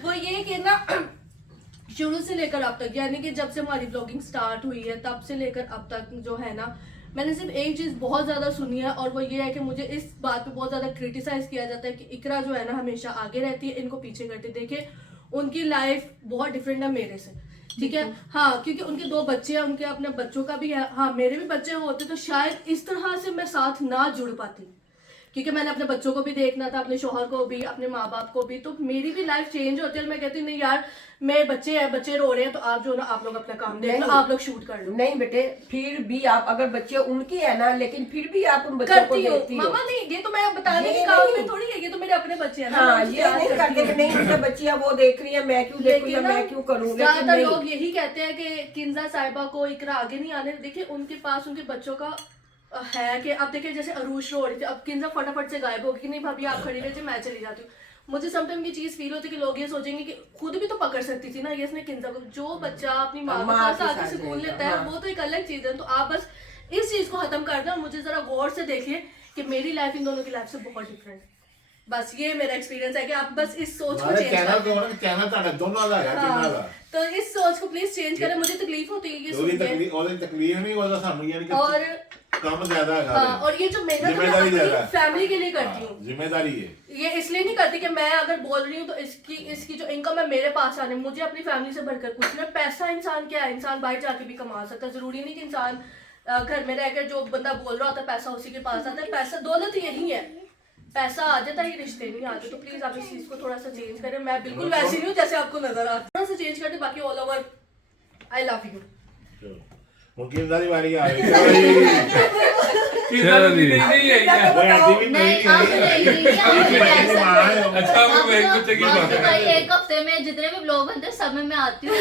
वो ये कि ना शुरू से लेकर अब तक, यानी कि जब से हमारी ब्लॉगिंग स्टार्ट हुई है तब से लेकर अब तक जो है ना, मैंने सिर्फ एक चीज़ बहुत ज़्यादा सुनी है, और वो ये है कि मुझे इस बात पे बहुत ज़्यादा क्रिटिसाइज किया जाता है कि इकरा जो है ना हमेशा आगे रहती है, इनको पीछे करते। देखे उनकी लाइफ बहुत डिफरेंट है मेरे से, ठीक है। हाँ, क्योंकि उनके 2 बच्चे हैं, उनके अपने बच्चों का भी है। हाँ, मेरे भी बच्चे होते तो शायद इस तरह से मैं साथ ना जुड़ पाती, क्योंकि मैंने अपने बच्चों को भी देखना था, अपने शोहर को भी, अपने माँ बाप को भी। तो मेरी भी लाइफ चेंज होती है। और मैं कहती हूँ नहीं यार मेरे बच्चे हैं, बच्चे रो रहे हैं, तो आप जो ना आप लोग अपना काम देख लो, आप लोग शूट कर लो। नहीं बेटे, फिर भी आप अगर बच्चे उनके है ना, लेकिन फिर भी आप उन बच्चों को देखती हो। मामा नहीं, ये तो मैं बताने के काम में थोड़ी है, ये तो मेरे अपने बच्चे हैं ना। हाँ, ये नहीं करते कि नहीं मेरे बच्चियां वो देख रही है मैं क्यों देखूं या मैं क्यों करूं। ज्यादातर लोग यही कहते हैं कि किंजा साहिबा को इकरा आगे नहीं आने। देखिए उनके पास उनके बच्चों का है कि अब देखिए जैसे अरूश रो रही थी, अब किंजा फटाफट से गायब होगी कि नहीं भाभी आप खड़ी रहिए मैं चली जाती हूँ। मुझे समटाइम ये चीज फील होती है कि लोग ये सोचेंगे कि खुद भी तो पकड़ सकती थी ना ये इसने किंजा को। जो बच्चा अपनी माँ के पास आके सुकून लेता है वो तो एक अलग चीज है। तो आप बस इस चीज को खत्म कर दें और मुझे जरा गौर से देखिए कि मेरी लाइफ इन दोनों की लाइफ से बहुत डिफरेंट है। बस ये मेरा एक्सपीरियंस है कि आप बस इस सोच को चेंज करें। चैनल ਤੁਹਾਡਾ ਦੋਨਾਂ ਦਾ ਹੈ ਕਿੰਨਾ ਦਾ। तो इस सोच को प्लीज चेंज करें। मुझे तकलीफ होती है ये सुन के। ਉਹਦੀ ਤਕਲੀਫ ਨਹੀਂ ਉਹਦਾ ਸਾਨੂੰ ਯਾਨੀ कि और ਕੰਮ ਜ਼ਿਆਦਾ ਹੈਗਾ। हाँ, और ये जो मेहनत मैं अपनी फैमिली के लिए करती हूँ, जिम्मेदारी है ये इसलिए नहीं करती कि मैं अगर बोल रही हूँ तो इसकी जो इनकम है मेरे पास आने, मुझे अपनी फैमिली से बढ़कर कुछ नहीं। पैसा इंसान क्या है, इंसान बाहर जाके भी कमा सकता है। जरूरी नहीं कि इंसान घर में रहकर जो बंदा बोल रहा होता है पैसा उसी के पास आता है। पैसा दौलत यही है, पैसा आ जाता है, रिश्ते नहीं आते। तो प्लीज आप इस चीज को थोड़ा सा चेंज करें। मैं बिल्कुल वैसी नहीं हूँ जैसे आपको नजर आता है, थोड़ा सा चेंज कर दे। बाकी all over I love you. ਹੁਣ ਕਿੰਨਾ ਦੀ ਵਾਰੀ ਆ ਗਈ किंजा भी नहीं है क्या? नहीं अब नहीं अच्छा वो मेरे को चाहिए बात है। भाई एक हफ्ते में जितने भी ब्लॉग बनते हैं सब में मैं आती हूँ।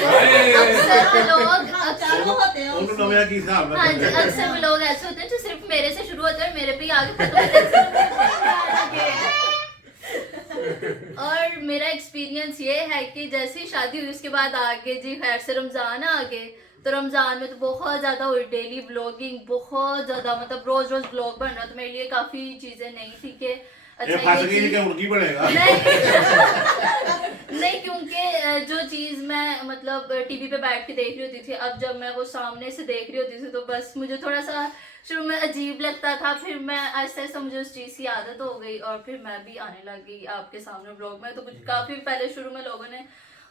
अक्सर लोग ਉਹਨੂੰ ਨਵੇਂ ਕੀ ਹਿਸਾਬ हाँ जी, ਨਾਲ अक्सर लोग ऐसे होते हैं जो सिर्फ मेरे से शुरू होते हैं मेरे पे ही आगे खत्म होते हैं। और मेरा एक्सपीरियंस ये है कि जैसे ही शादी हुई उसके बाद आगे जी खैर से रमजान आ गए, तो रमजान में तो बहुत ज्यादा हुई डेली ब्लॉगिंग, बहुत ज्यादा मतलब रोज रोज ब्लॉग बन रहा। तो मेरे लिए काफी चीजें नई थी कि ਇਹ ਫਸ ਗਈ ਕਿ ਹੁਣ ਕੀ ਬਣੇਗਾ। नहीं क्योंकि जो चीज मैं मतलब टीवी पे बैठ के देख रही होती थी, अब जब मैं वो सामने से देख रही होती थी तो बस मुझे थोड़ा सा शुरू में अजीब लगता था। फिर मैं ऐसे ऐसे मुझे उस चीज की आदत हो गई और फिर मैं भी आने लगी आपके सामने ब्लॉग में। तो कुछ काफी पहले शुरू में लोगों ने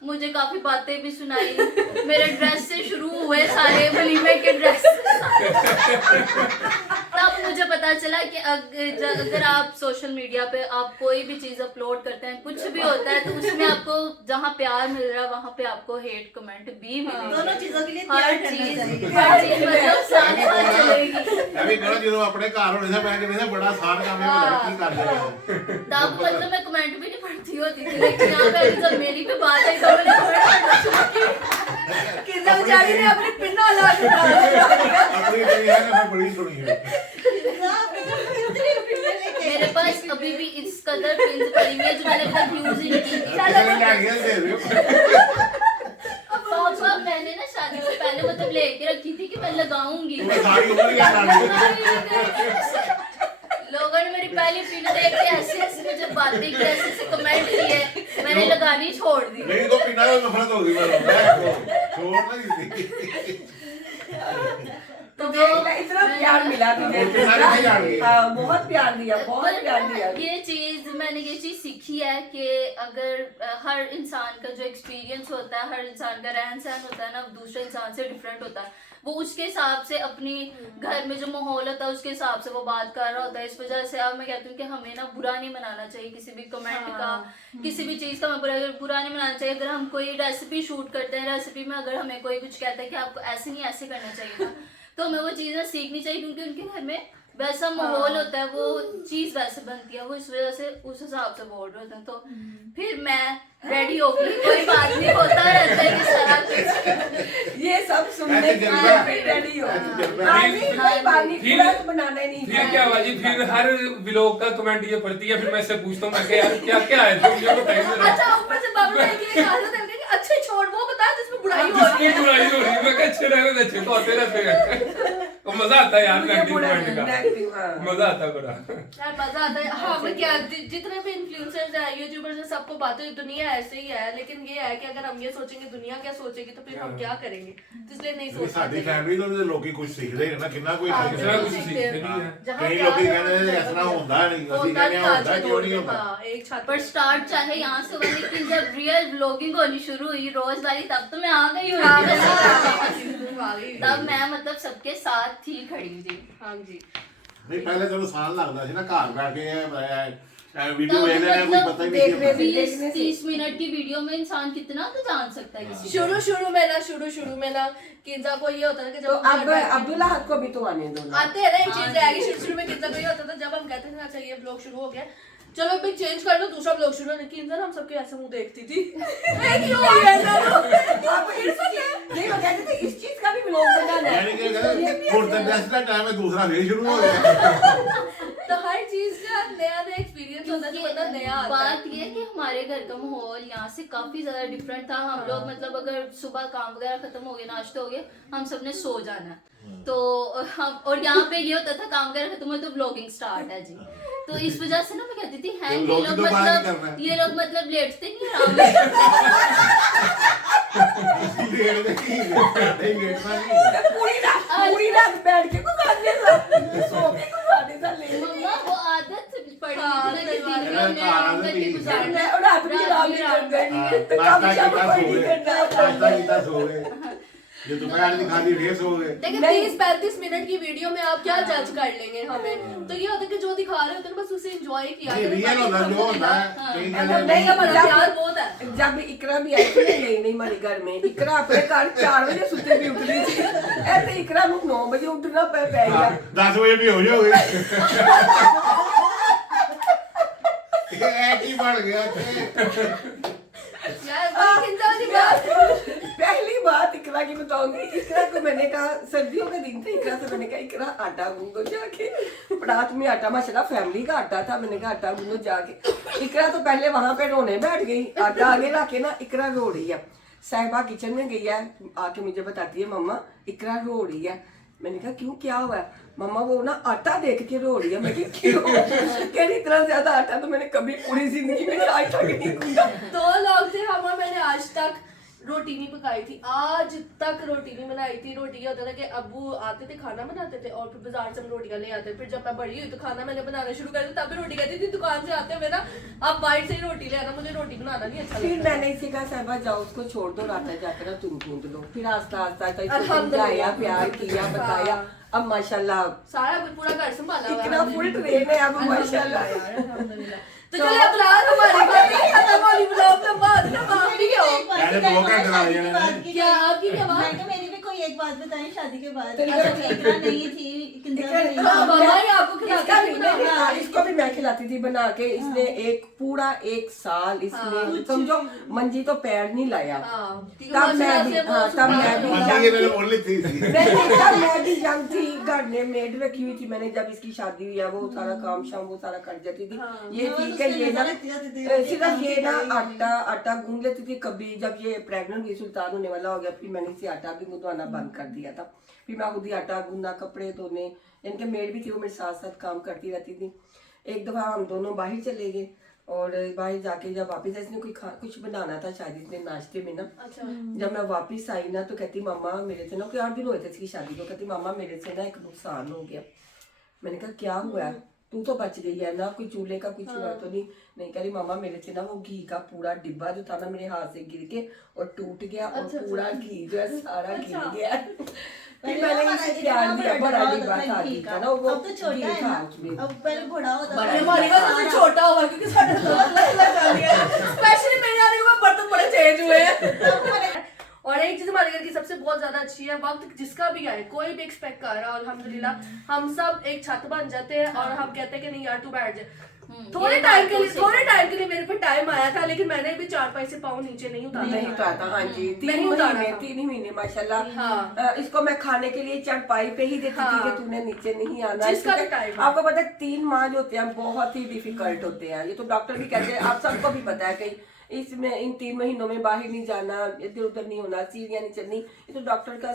मुझे काफी बातें भी सुनाई, मेरे ड्रेस से शुरू हुए सारे वलीमे के ड्रेस। तब मुझे पता चला कि अगर आप सोशल मीडिया पे आप कोई भी चीज अपलोड करते हैं, कुछ भी होता है, तो उसमें आपको जहाँ प्यार मिल रहा है वहाँ पे आपको हेट कमेंट भी मिलेगा। दोनों चीजों के लिए हर तैयार करना चीज चाहिए। हर चीज मतलब साथ साथ चलेगी। ਐਵੇਂ ਕਰੋ ਜਦੋਂ ਆਪਣੇ ਘਰ ਹੋਣੇ ਸੀ ਮੈਂ ਕਹਿੰਦਾ ਬੜਾ ਆਸਾਨ ਕੰਮ ਹੈ ਪਤਾ ਕੀ ਕਰ ਲਿਆ तब मतलब मैं कमेंट भी नहीं पढ़ती होती थी, लेकिन यहाँ पे जब मेरी पे बात आई तो मैंने कमेंट पढ़ना शुरू किया। किंजा बेचारी ने अपनी पिन्ना ला के डाल दिया। ਆਪਣੀ ਜਿਹੜੀ ਹੈ ਨਾ ਮੈਂ ਬੜੀ ਸੁਣੀ ਹੈ मेरे पास अभी भी इस कदर पिन्स पड़ी हुई है जो मैंने अपना यूज ही नहीं की। ਲੈ ਗਿਆ ਦੇ ਦਿਓ पापा मैंने ना शादी से पहले मतलब लेके रखी थी कि मैं लगाऊंगी। ਮੈਂ ਸਾਰੀ ਉਮਰ ਹੀ ਲਾ लोगों ने मेरी पहली पिन देख के ऐसे ऐसे मुझे बातें की, ऐसे ऐसे कमेंट किए, मैंने लगानी छोड़ दी। नहीं तो पिना में नफरत हो गई मैं छोड़ नहीं दी तो इतना प्यार मिला तुझे, हाँ बहुत प्यार दिया, बहुत प्यार दिया। ये चीज मैंने ये चीज सीखी है कि अगर हर इंसान का जो एक्सपीरियंस होता है, हर इंसान का रहन सहन होता है ना, दूसरे इंसान से डिफरेंट होता है। वो उसके हिसाब से अपनी घर में जो माहौल होता है उसके हिसाब से वो बात कर रहा होता है। इस वजह से अब मैं कहती हूँ कि हमें ना बुरा नहीं मनाना चाहिए किसी भी कमेंट का, किसी भी चीज़ का हमें बुरा नहीं मनाना चाहिए। अगर हम कोई रेसिपी शूट करते हैं, रेसिपी में अगर हमें कोई कुछ कहता है कि आपको ऐसे नहीं ऐसे करना चाहिए ना, तो हमें वो चीज़ें सीखनी चाहिए, क्योंकि उनके घर में वैसा माहौल होता है, वो चीज़ वैसे बनती है, वो इस वजह से उस हिसाब से बोल रहे होते हैं। तो फिर मैं रेडी हो गई, कोई बात नहीं, होता रहता है इस तरह कुछ। ये सब सुनने के बाद फिर रेडी हो। कोई बात नहीं, पूरा तो बनाना ही नहीं। फिर क्या हुआ जी, फिर हर व्लॉग का कमेंट ये पढ़ती है, फिर मैं इससे पूछता हूँ, मैं क्या यार क्या क्या है तुम मुझे बताइए जरा। अच्छा ऊपर से बाबू भाई की एक आदत है कि अच्छे छोड़ वो बता जिसमें बुराई हो रही है। जिसमें बुराई हो रही है, मैं क्या अच्छे रहे तो अच्छे तो होते रहते हैं। तो मजा आता है यार नेगेटिव कमेंट का, मजा आता है बड़ा यार मजा आता है। हाँ मैं क्या जितने भी इन्फ्लुएंसर्स हैं, यूट्यूबर्स हैं, सबको बातें दुनिया ऐसे ही है, लेकिन ये है कि अगर हम ये सोचेंगे दुनिया क्या सोचेगी तो फिर हम क्या करेंगे, तो इसलिए नहीं सोचना ਸਾਡੀ चाहिए। ਫੈਮਿਲੀ ਤੋਂ ਵੀ ਲੋਕੀ ਕੁਝ ਸਿੱਖਦੇ ਨੇ ਨਾ, ਕਿੰਨਾ ਕੋਈ हाँ, कितना कुछ सीखते सीखते हैं। नहीं है। जहाँ ਕਈ प्यार ਲੋਕੀ है, ਕਹਿੰਦੇ ਨੇ वहाँ ਇਸ ਤਰ੍ਹਾਂ ਹੁੰਦਾ ਨਹੀਂ, ਅਸੀਂ होता ਕਹਿੰਦੇ नहीं, ਆ आज ਹੁੰਦਾ के ਕਿਉਂ दौर नहीं में, ਹੁੰਦਾ हाँ, एक छत पर स्टार्ट चाहे यहाँ से हुआ, लेकिन जब रियल व्लॉगिंग होनी शुरू हुई रोज वाली, तब तो मैं आ गई हूँ। तब मैं मतलब सबके साथ ही खड़ी थी। हाँ जी। ਨਹੀਂ ਪਹਿਲੇ ਤਾਂ ਆਸਾਨ ਲੱਗਦਾ ਸੀ ਨਾ, ਘਰ ਬੈਠ ਕੇ ਵੀਡੀਓ तब ਵੇਖ लेने कोई मतलब पता ही नहीं देखने चलता। 20-30 मिनट की वीडियो में इंसान कितना तो जान सकता है किसी को। शुरू में ना किंजा को ये होता था कि तो जब अब अब्दुल्ला हक को भी तो आने दो ना। आते हैं ना ये चीजें आएगी। शुरू में किंजा को ये होता था, जब हम कहते थे अच्छा ये ब्लॉग शुरू हो गया, चलो अभी चेंज कर लो, दूसरा ब्लॉग शुरू होने की, हम सबके ऐसे मुंह देखती थी। क्यों हो गया ना? अब नहीं, वो कहते थे इस चीज का भी ब्लॉग बनाना यानी कि है। कहते फुट द बेस्ट का टाइम है, दूसरा फिर शुरू हो गया। तो हर चीज का नया नया एक्सपीरियंस होता है, जो बंदा नया आता है। बात ये है कि हमारे घर का माहौल यहाँ से काफी ज्यादा डिफरेंट था। हम लोग मतलब अगर सुबह काम वगैरह खत्म हो गए, नाश्ते हो गए, हम सबने सो जाना है। तो हम और यहाँ पे ये होता था काम वगैरह खत्म हो तो व्लॉगिंग स्टार्ट है जी। तो इस वजह से ना मैं कहती थी हैं ये लोग मतलब लेटते नहीं आराम पूरी रात बैठ के गुजारने सा, सो के गुजारने सा ले। मम्मा वो आदत पड़ी हाँ, थी ना कि सही वीडियो में आराम करके गुजारना है। और आप भी आराम नहीं कर देंगे तो काम शाम कोई नहीं करना। ये दोपहर की खाली फिर सो गए। लेकिन 30-35 मिनट की वीडियो में आप क्या जज कर लेंगे हमें? तो ये होता है कि जो दिखा रहे होते हैं बस उसे एंजॉय किया नहीं, करें, रियल होता बाकी जो हमको होता है मिला। कहीं हाँ, कहते नहीं हैं हमारा प्यार बहुत है। जब इकरा भी आई थी नहीं हमारे घर में, इकरा अपने घर 4 बजे सुते भी उठ रही थी, ऐसे इकरा को 9 बजे उठना पै गया। 10 बजे भी हो जाओगे एक ही बढ़ गया यार वही किंजा वाली बात। पहली बात इकरा की बताऊंगी। इकरा को मैंने कहा, सर्दियों का दिन था, इकरा से मैंने कहा इकरा आटा गूंदो जाके। परात में आटा माशाल्लाह फैमिली का आटा था, मैंने कहा आटा गूंदो जाके। इकरा तो पहले वहां पे रोने बैठ गई, आटा आगे रख के ना इकरा रो रही है। साहिबा किचन में गई है, आके मुझे बताती है मम्मा इकरा रो रही है। मैंने कहा क्यों क्या हुआ? मम्मा वो ना आटा देख के रो रही है। मैं कहा क्यों? कह रही इतना ज्यादा आटा तो मैंने कभी पूरी जिंदगी में आज तक नहीं गूंदा। 2 लोग थे हम और मैंने आज तक रोटी नहीं पकाई थी, आज तक रोटी नहीं बनाई थी। रोटी क्या होता था कि अब्बू आते थे खाना बनाते थे और फिर बाजार से हम रोटियां ले आते। फिर जब मैं बड़ी हुई तो खाना मैंने बनाना शुरू कर दिया, तब भी रोटी कहती थी दुकान से आते हुए ना अब बाहर से ही रोटी ले आना, मुझे रोटी बनाना नहीं अच्छा फिर लगता। मैंने इसी कहा साहबा जाओ उसको छोड़ दो, रात जाकर ना तुम कूद लो। फिर आस्ता आस्ता तो इसको अल्हम्दुलिल्लाह। समझाया, प्यार किया, बताया। अब माशाल्लाह सारा कुछ पूरा घर संभाला हुआ है इतना हमने। फुल ट्रेन है अब माशाल्लाह। यार, अल्हम्दुलिल्लाह। तो चलिए अब रात हमारी बात खत्म वाली ब्लॉग में बात ना आप भी हो। पहले 2 घंटे लग जाने हैं। क्या आपकी क्या बात? मैं क्या मेरी भी कोई एक बात बताएं शादी के बाद। तेरी अच्छा, बात- इकरा नहीं थी, किंजल नहीं हाँ, थी। मामा ही आपको इसका खिलाती भी थी नहीं, बना। हाँ, इसको भी मैं खिलाती थी बना के। इसने एक पूरा 1 साल इसने समझो मंजी तो पैर नहीं लाया। हाँ, क्योंकि तब मैं माशाल्लाह भी से वो हाँ तब मैं भी मंदी ये मैंने बोल ली थी तब मैं भी यंग थी, घर में मेड रखी हुई थी मैंने। जब इसकी शादी हुई है वो सारा काम शाम वो सारा कर जाती थी। ये ठीक है, ये ना सिर्फ ये ना आटा गूंद लेती थी। कभी जब ये प्रेग्नेंट हुई, सुल्तान होने वाला हो गया, फिर मैंने इसे आटा भी गूंदवाना बंद कर दिया था। फिर मैं खुद ही आटा गूंदा, कपड़े धोने, इनके मेड भी थी वो मेरे साथ साथ काम करती रहती थी। एक दफा हम दोनों बाहर चले गए और बाहर जाके जब वापस आए, इसने कुछ बनाना था शायद इसने नाश्ते में ना। जब मैं वापस आई ना तो कहती मामा मेरे से ना, कोई 8 दिन हुए थे इसकी शादी को, कहती मामा मेरे से ना एक नुकसान हो गया। मैंने कहा क्या हुआ है? तू तो बच गई है ना, कोई चूल्हे का कुछ हुआ तो नहीं कह रही मामा मेरे से ना वो घी का पूरा डिब्बा जो था ना मेरे हाथ से गिर के और टूट गया और पूरा घी जो है सारा गिर गया। फिर मैंने इसे प्यार दिया, बड़ा डिब्बा था घी का ना, वो अब तो छोटा घी है था ना, उसमें। अब पहले बड़ा होता था। हमारी बात तो छोटा हुआ क्योंकि साढ़े 2 लाख आ गया। स्पेशली मेरे आने के बाद बर्तन बड़े चेंज हुए हैं। और एक चीज हमारे घर की सबसे बहुत ज्यादा अच्छी है, वक्त जिसका भी आए, कोई भी एक्सपेक्ट कर रहा है, अल्हम्दुलिल्लाह हम सब एक छत बन जाते हैं और हम कहते हैं कि नहीं यार तू बैठ जा। थोड़े टाइम के लिए मेरे पे टाइम आया था, लेकिन मैंने भी 4-5 से पाँव नीचे नहीं उतारा नहीं उतारा था। हाँ जी, नहीं उतारा था। 3 महीने माशाल्लाह। हाँ। इसको मैं खाने के लिए चढ़पाई पे ही देती थी कि तूने नीचे नहीं आना। जिसका भी क्योंकि टाइम है। आपको पता है 3 माह जो होते हैं बहुत ही डिफिकल्ट होते हैं। ये तो डॉक्टर भी कहते हैं, आप सबको भी पता है कि इसमें इन 3 महीनों में बाहर नहीं जाना, इधर उधर नहीं होना, सीढ़ियाँ नहीं चढ़नी। ये तो डॉक्टर का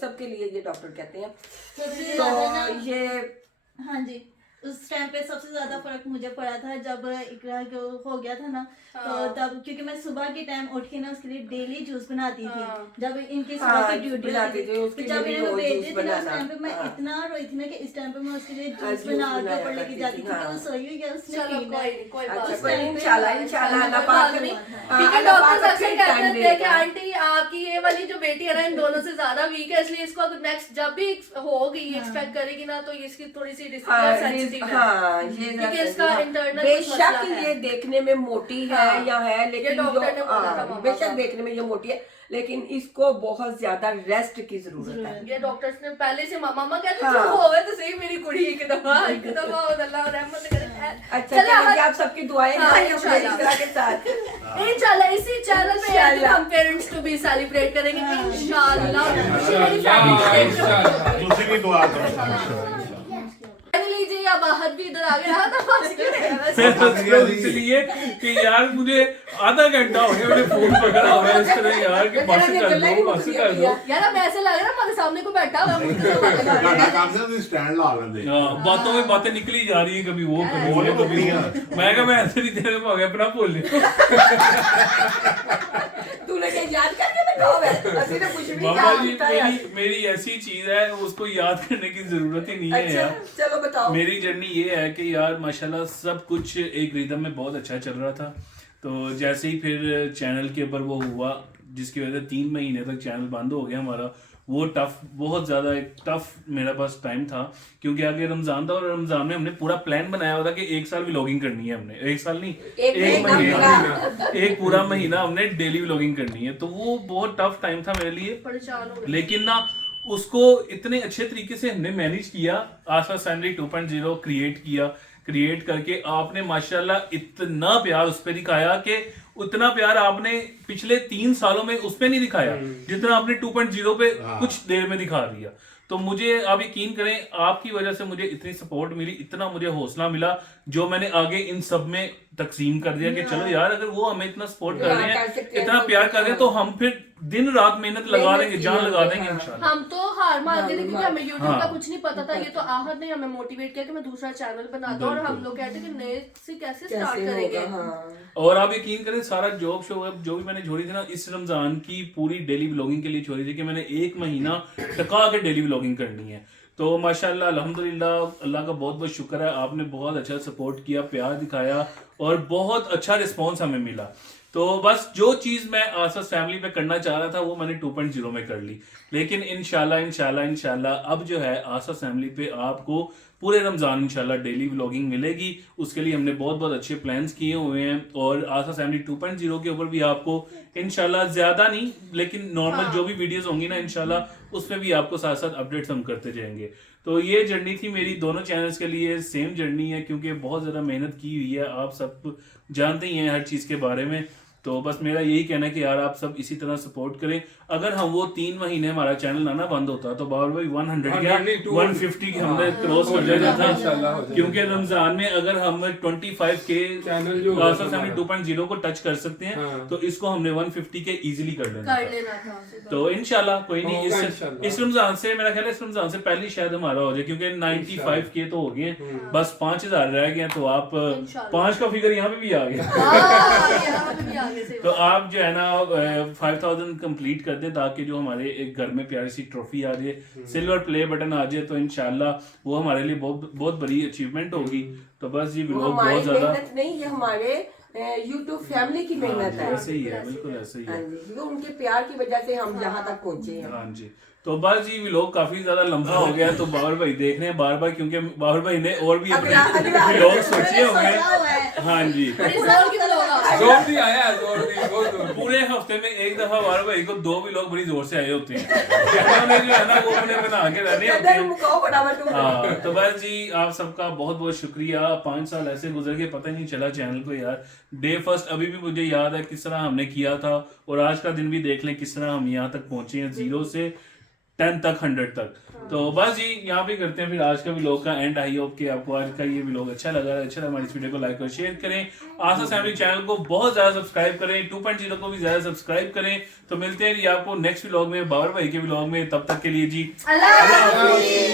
सबके लिए ये डॉक्टर कहते हैं। सबसे तो ज्यादा ना, ये हाँ जी, उस टाइम पे सबसे ज्यादा फर्क मुझे पड़ा था जब इकरा को हो गया था ना। तो तब क्योंकि मैं सुबह के टाइम उठ के ना उसके लिए डेली जूस बनाती थी। जब इनकी सुबह की ड्यूटी बनाती होती थी, थी, उसके तो जब लिए इन्हें रोज भेजती जूस थी ना उस बनाना। टाइम पे मैं हाँ। इतना रोई थी ना कि इस टाइम पे मैं उसके लिए हाँ, जूस जूस बना के बनाया ऊपर लेके करती जाती थी, थी। हाँ। वो सोई हुई है उसने चलो पीना कोई है। नहीं, कोई अच्छा, बात कोई नहीं। इंशाल्लाह अल्लाह पाक नहीं। हाँ, क्योंकि अल्लाह डॉक्टर पाक अक्सर अच्छे कहते टाइम हैं कि देगा। आंटी आपकी ये वाली जो बेटी है ना इन दोनों से ज्यादा वीक है, इसलिए इसको अगर नेक्स्ट जब भी होगी एक्सपेक्ट करेगी ना तो इसकी थोड़ी सी सेंसिटिव है। हाँ, ये क्योंकि इसका हाँ, internal कुछ बेशक मसला है। ये देखने में मोटी है हाँ, या है, लेकिन जो डॉक्टर ने बोला था हाँ, मामा बेशक का। देखने में ये मोटी है, लेकिन इसको बहुत ज्यादा रेस्ट की जरूरत है। ये डॉक्टर्स ने पहले से मामा कहते हाँ। थे होवे तो सही मेरी कुड़ी एक दफा अल्लाह रहमत करे। अच्छा चलो, चलिए, आप सबकी दुआएं हाँ, करें अपने इंशाल्लाह। इकरा के साथ। इंशाल्लाह इसी चैनल पे इंशाल्लाह। हम पेरेंट्स टू बी सेलिब्रेट करेंगे इंशाल्लाह। इंशाल्लाह। दूसरी की दुआ करो। फाइनली जी अब आहत भी इधर आ गया था, बस क्यों नहीं आया? इसलिए कि यार मुझे आधा घंटा हो गया मैंने फोन पकड़ा हुआ है इस तरह यार कि बस कर दो। यार अब ऐसे लग रहा है हमारे सामने को बैठा हुआ है, मुझसे बातें कर रहा है। ਤੁਹਾਡਾ ਕੰਮ ਸੀ ਤੁਸੀਂ ਸਟੈਂਡ ਲਾ ਲੈਂਦੇ बातों में बातें निकली जा रही है, कभी वो कभी वो वो कभी नहीं वो। मैं क्या मैं ऐसे नहीं देर में हो गया अपना भूल तूने क्या याद करके रखा हुआ है? अभी तो कुछ भी बाबा याद जी होता है। मेरी ऐसी चीज है उसको याद करने की जरूरत ही नहीं है अच्छा यार। चलो बताओ। मेरी जर्नी ये है कि यार माशाल्लाह सब कुछ एक रिदम में बहुत अच्छा चल रहा था। तो जैसे ही फिर चैनल के ऊपर वो हुआ जिसकी वजह से 3 महीने तक चैनल बंद हो गया हमारा, वो बहुत ज़्यादा एक टफ मेरा पास टाइम था क्योंकि आगे रमज़ान था और रमज़ान में हमने पूरा प्लान बनाया हुआ था कि 1 साल व्लॉगिंग करनी है हमने। 1 साल नहीं, एक महीना एक पूरा महीना हमने डेली व्लॉगिंग करनी है। तो वो बहुत टफ टाइम था मेरे लिए, परेशान हो गए। लेकिन ना उसको इतने अच्छे तरीके से हमने मैनेज किया। आशा सैंडरी 2.0 क्रिएट करके आपने माशाल्लाह इतना प्यार उस पर दिखाया कि उतना प्यार आपने पिछले 3 सालों में उस पर नहीं दिखाया जितना आपने 2.0 पे कुछ देर में दिखा दिया। तो मुझे आप यकीन करें आपकी वजह से मुझे इतनी सपोर्ट मिली, इतना मुझे हौसला मिला जो मैंने आगे इन सब में तकसीम कर दिया कि चलो यार अगर वो हमें इतना सपोर्ट कर रहे कर सकते हैं, हैं इतना तो प्यार कर रहे हैं, तो हम फिर दिन रात मेहनत लगा मेहनत देंगे, की जान लगा होगी, देंगे हाँ। इंशाल्लाह। हम तो हार मान गए थे क्योंकि हमें यूट्यूब हाँ। का कुछ नहीं पता था। ये तो आहत ने हमें मोटिवेट किया कि मैं दूसरा चैनल बनाता हूँ, और हम लोग कहते कि नए से कैसे स्टार्ट कैसे करेंगे। होगा, हाँ। और आप यकीन करें सारा जॉब शो जो भी मैंने छोड़ी थी ना, इस रमजान की पूरी डेली व्लॉगिंग के लिए छोड़ी थी कि मैंने 1 महीना टका के डेली व्लॉगिंग करनी है। तो माशाल्लाह अल्हम्दुलिल्लाह, अल्लाह का बहुत बहुत शुक्र है, आपने बहुत अच्छा सपोर्ट किया, प्यार दिखाया और बहुत अच्छा रिस्पॉन्स हमें मिला। तो बस जो चीज़ मैं आसस फैमिली पे करना चाह रहा था वो मैंने 2.0 में कर ली, लेकिन इंशाल्लाह अब जो है आसस फैमिली पे आपको पूरे रमज़ान इंशाल्लाह डेली व्लॉगिंग मिलेगी। उसके लिए हमने बहुत बहुत अच्छे प्लान्स किए हुए हैं, और आसस फैमिली 2.0 के ऊपर भी आपको इंशाल्लाह ज़्यादा नहीं लेकिन नॉर्मल जो भी वीडियोस होंगी ना इंशाल्लाह उसमें भी आपको साथ साथ अपडेट्स हम करते जाएंगे। तो ये जर्नी थी मेरी दोनों चैनल्स के लिए, सेम जर्नी है क्योंकि बहुत ज़्यादा मेहनत की हुई है, आप सब जानते ही हैं हर चीज़ के बारे में। तो बस मेरा यही कहना है कि यार आप सब इसी तरह सपोर्ट करें। अगर हम वो 3 महीने हमारा चैनल आना बंद होता तो बाबर भाई 100 क्या 150 की हमने क्रॉस कर देना था, क्योंकि रमजान में अगर हम 25K चैनल जो आसस फैमिली 2.0 को टच कर सकते हैं तो इसको हमने 150 के इजीली कर लेना था। तो इंशाल्लाह कोई नहीं, इस रमजान से मेरा ख्याल है इस रमजान से पहले शायद हमारा हो जाए, क्योंकि 95K तो हो गए हैं, बस 5000 रह गए हैं। तो आप 5 का फिगर यहाँ पे भी आ गया। तो आप जो है ना 5000 कंप्लीट कर दें ताकि जो हमारे एक घर में प्यारी सी ट्रॉफी आ जाए, सिल्वर प्ले बटन आ जाए, तो इंशाल्लाह वो हमारे लिए बहुत बहुत बड़ी अचीवमेंट होगी। तो बस ये वो व्लॉग हमारी बहुत ज्यादा मेहनत नहीं, ये हमारे यूट्यूब फैमिली की मेहनत है। ऐसे ही है, बिल्कुल ऐसे ही हाँ है। जी, क्योंकि उनके प्यार की वजह से हम यहाँ तक पहुँचे हैं। हाँ जी, तो बस ये व्लॉग काफी ज्यादा लंबा हो गया, तो बाबर भाई देख रहे हैं बार बार, क्योंकि बाबर भाई ने और भी अगला व्लॉग सोचे हुए हैं। सोचा हुआ है। हाँ जी, जोर नहीं आया, जोर नहीं, बहुत जोर। पूरे हफ्ते में एक दफा बाबर भाई को 2 व्लॉग बड़ी जोर से आए होते हैं, उन्होंने जो है ना वो अपने बना के रहने होते कदर हैं। मुकाओ फटाफट तुम। हाँ, तो बस जी आप सबका बहुत बहुत शुक्रिया। 5 साल ऐसे गुजर के पता ही नहीं चला चैनल को यार। डे फर्स्ट अभी भी मुझे याद है किस तरह हमने किया था, और आज का दिन भी देख लें किस तरह हम यहाँ तक पहुंचे हैं, 0 से 10 तक 100 तक। तो बस जी यहाँ पे करते हैं फिर आज का व्लॉग का एंड। आई होप कि आपको आज का ये व्लॉग अच्छा लगा हमारी इस वीडियो को लाइक और शेयर करें, आसस फैमिली चैनल को बहुत ज्यादा सब्सक्राइब करें, 2.0 को भी ज्यादा सब्सक्राइब करें। तो मिलते हैं जी आपको नेक्स्ट व्लॉग में, बाबर भाई के व्लॉग में। तब तक के लिए जी अल्लाह हाफ़िज़।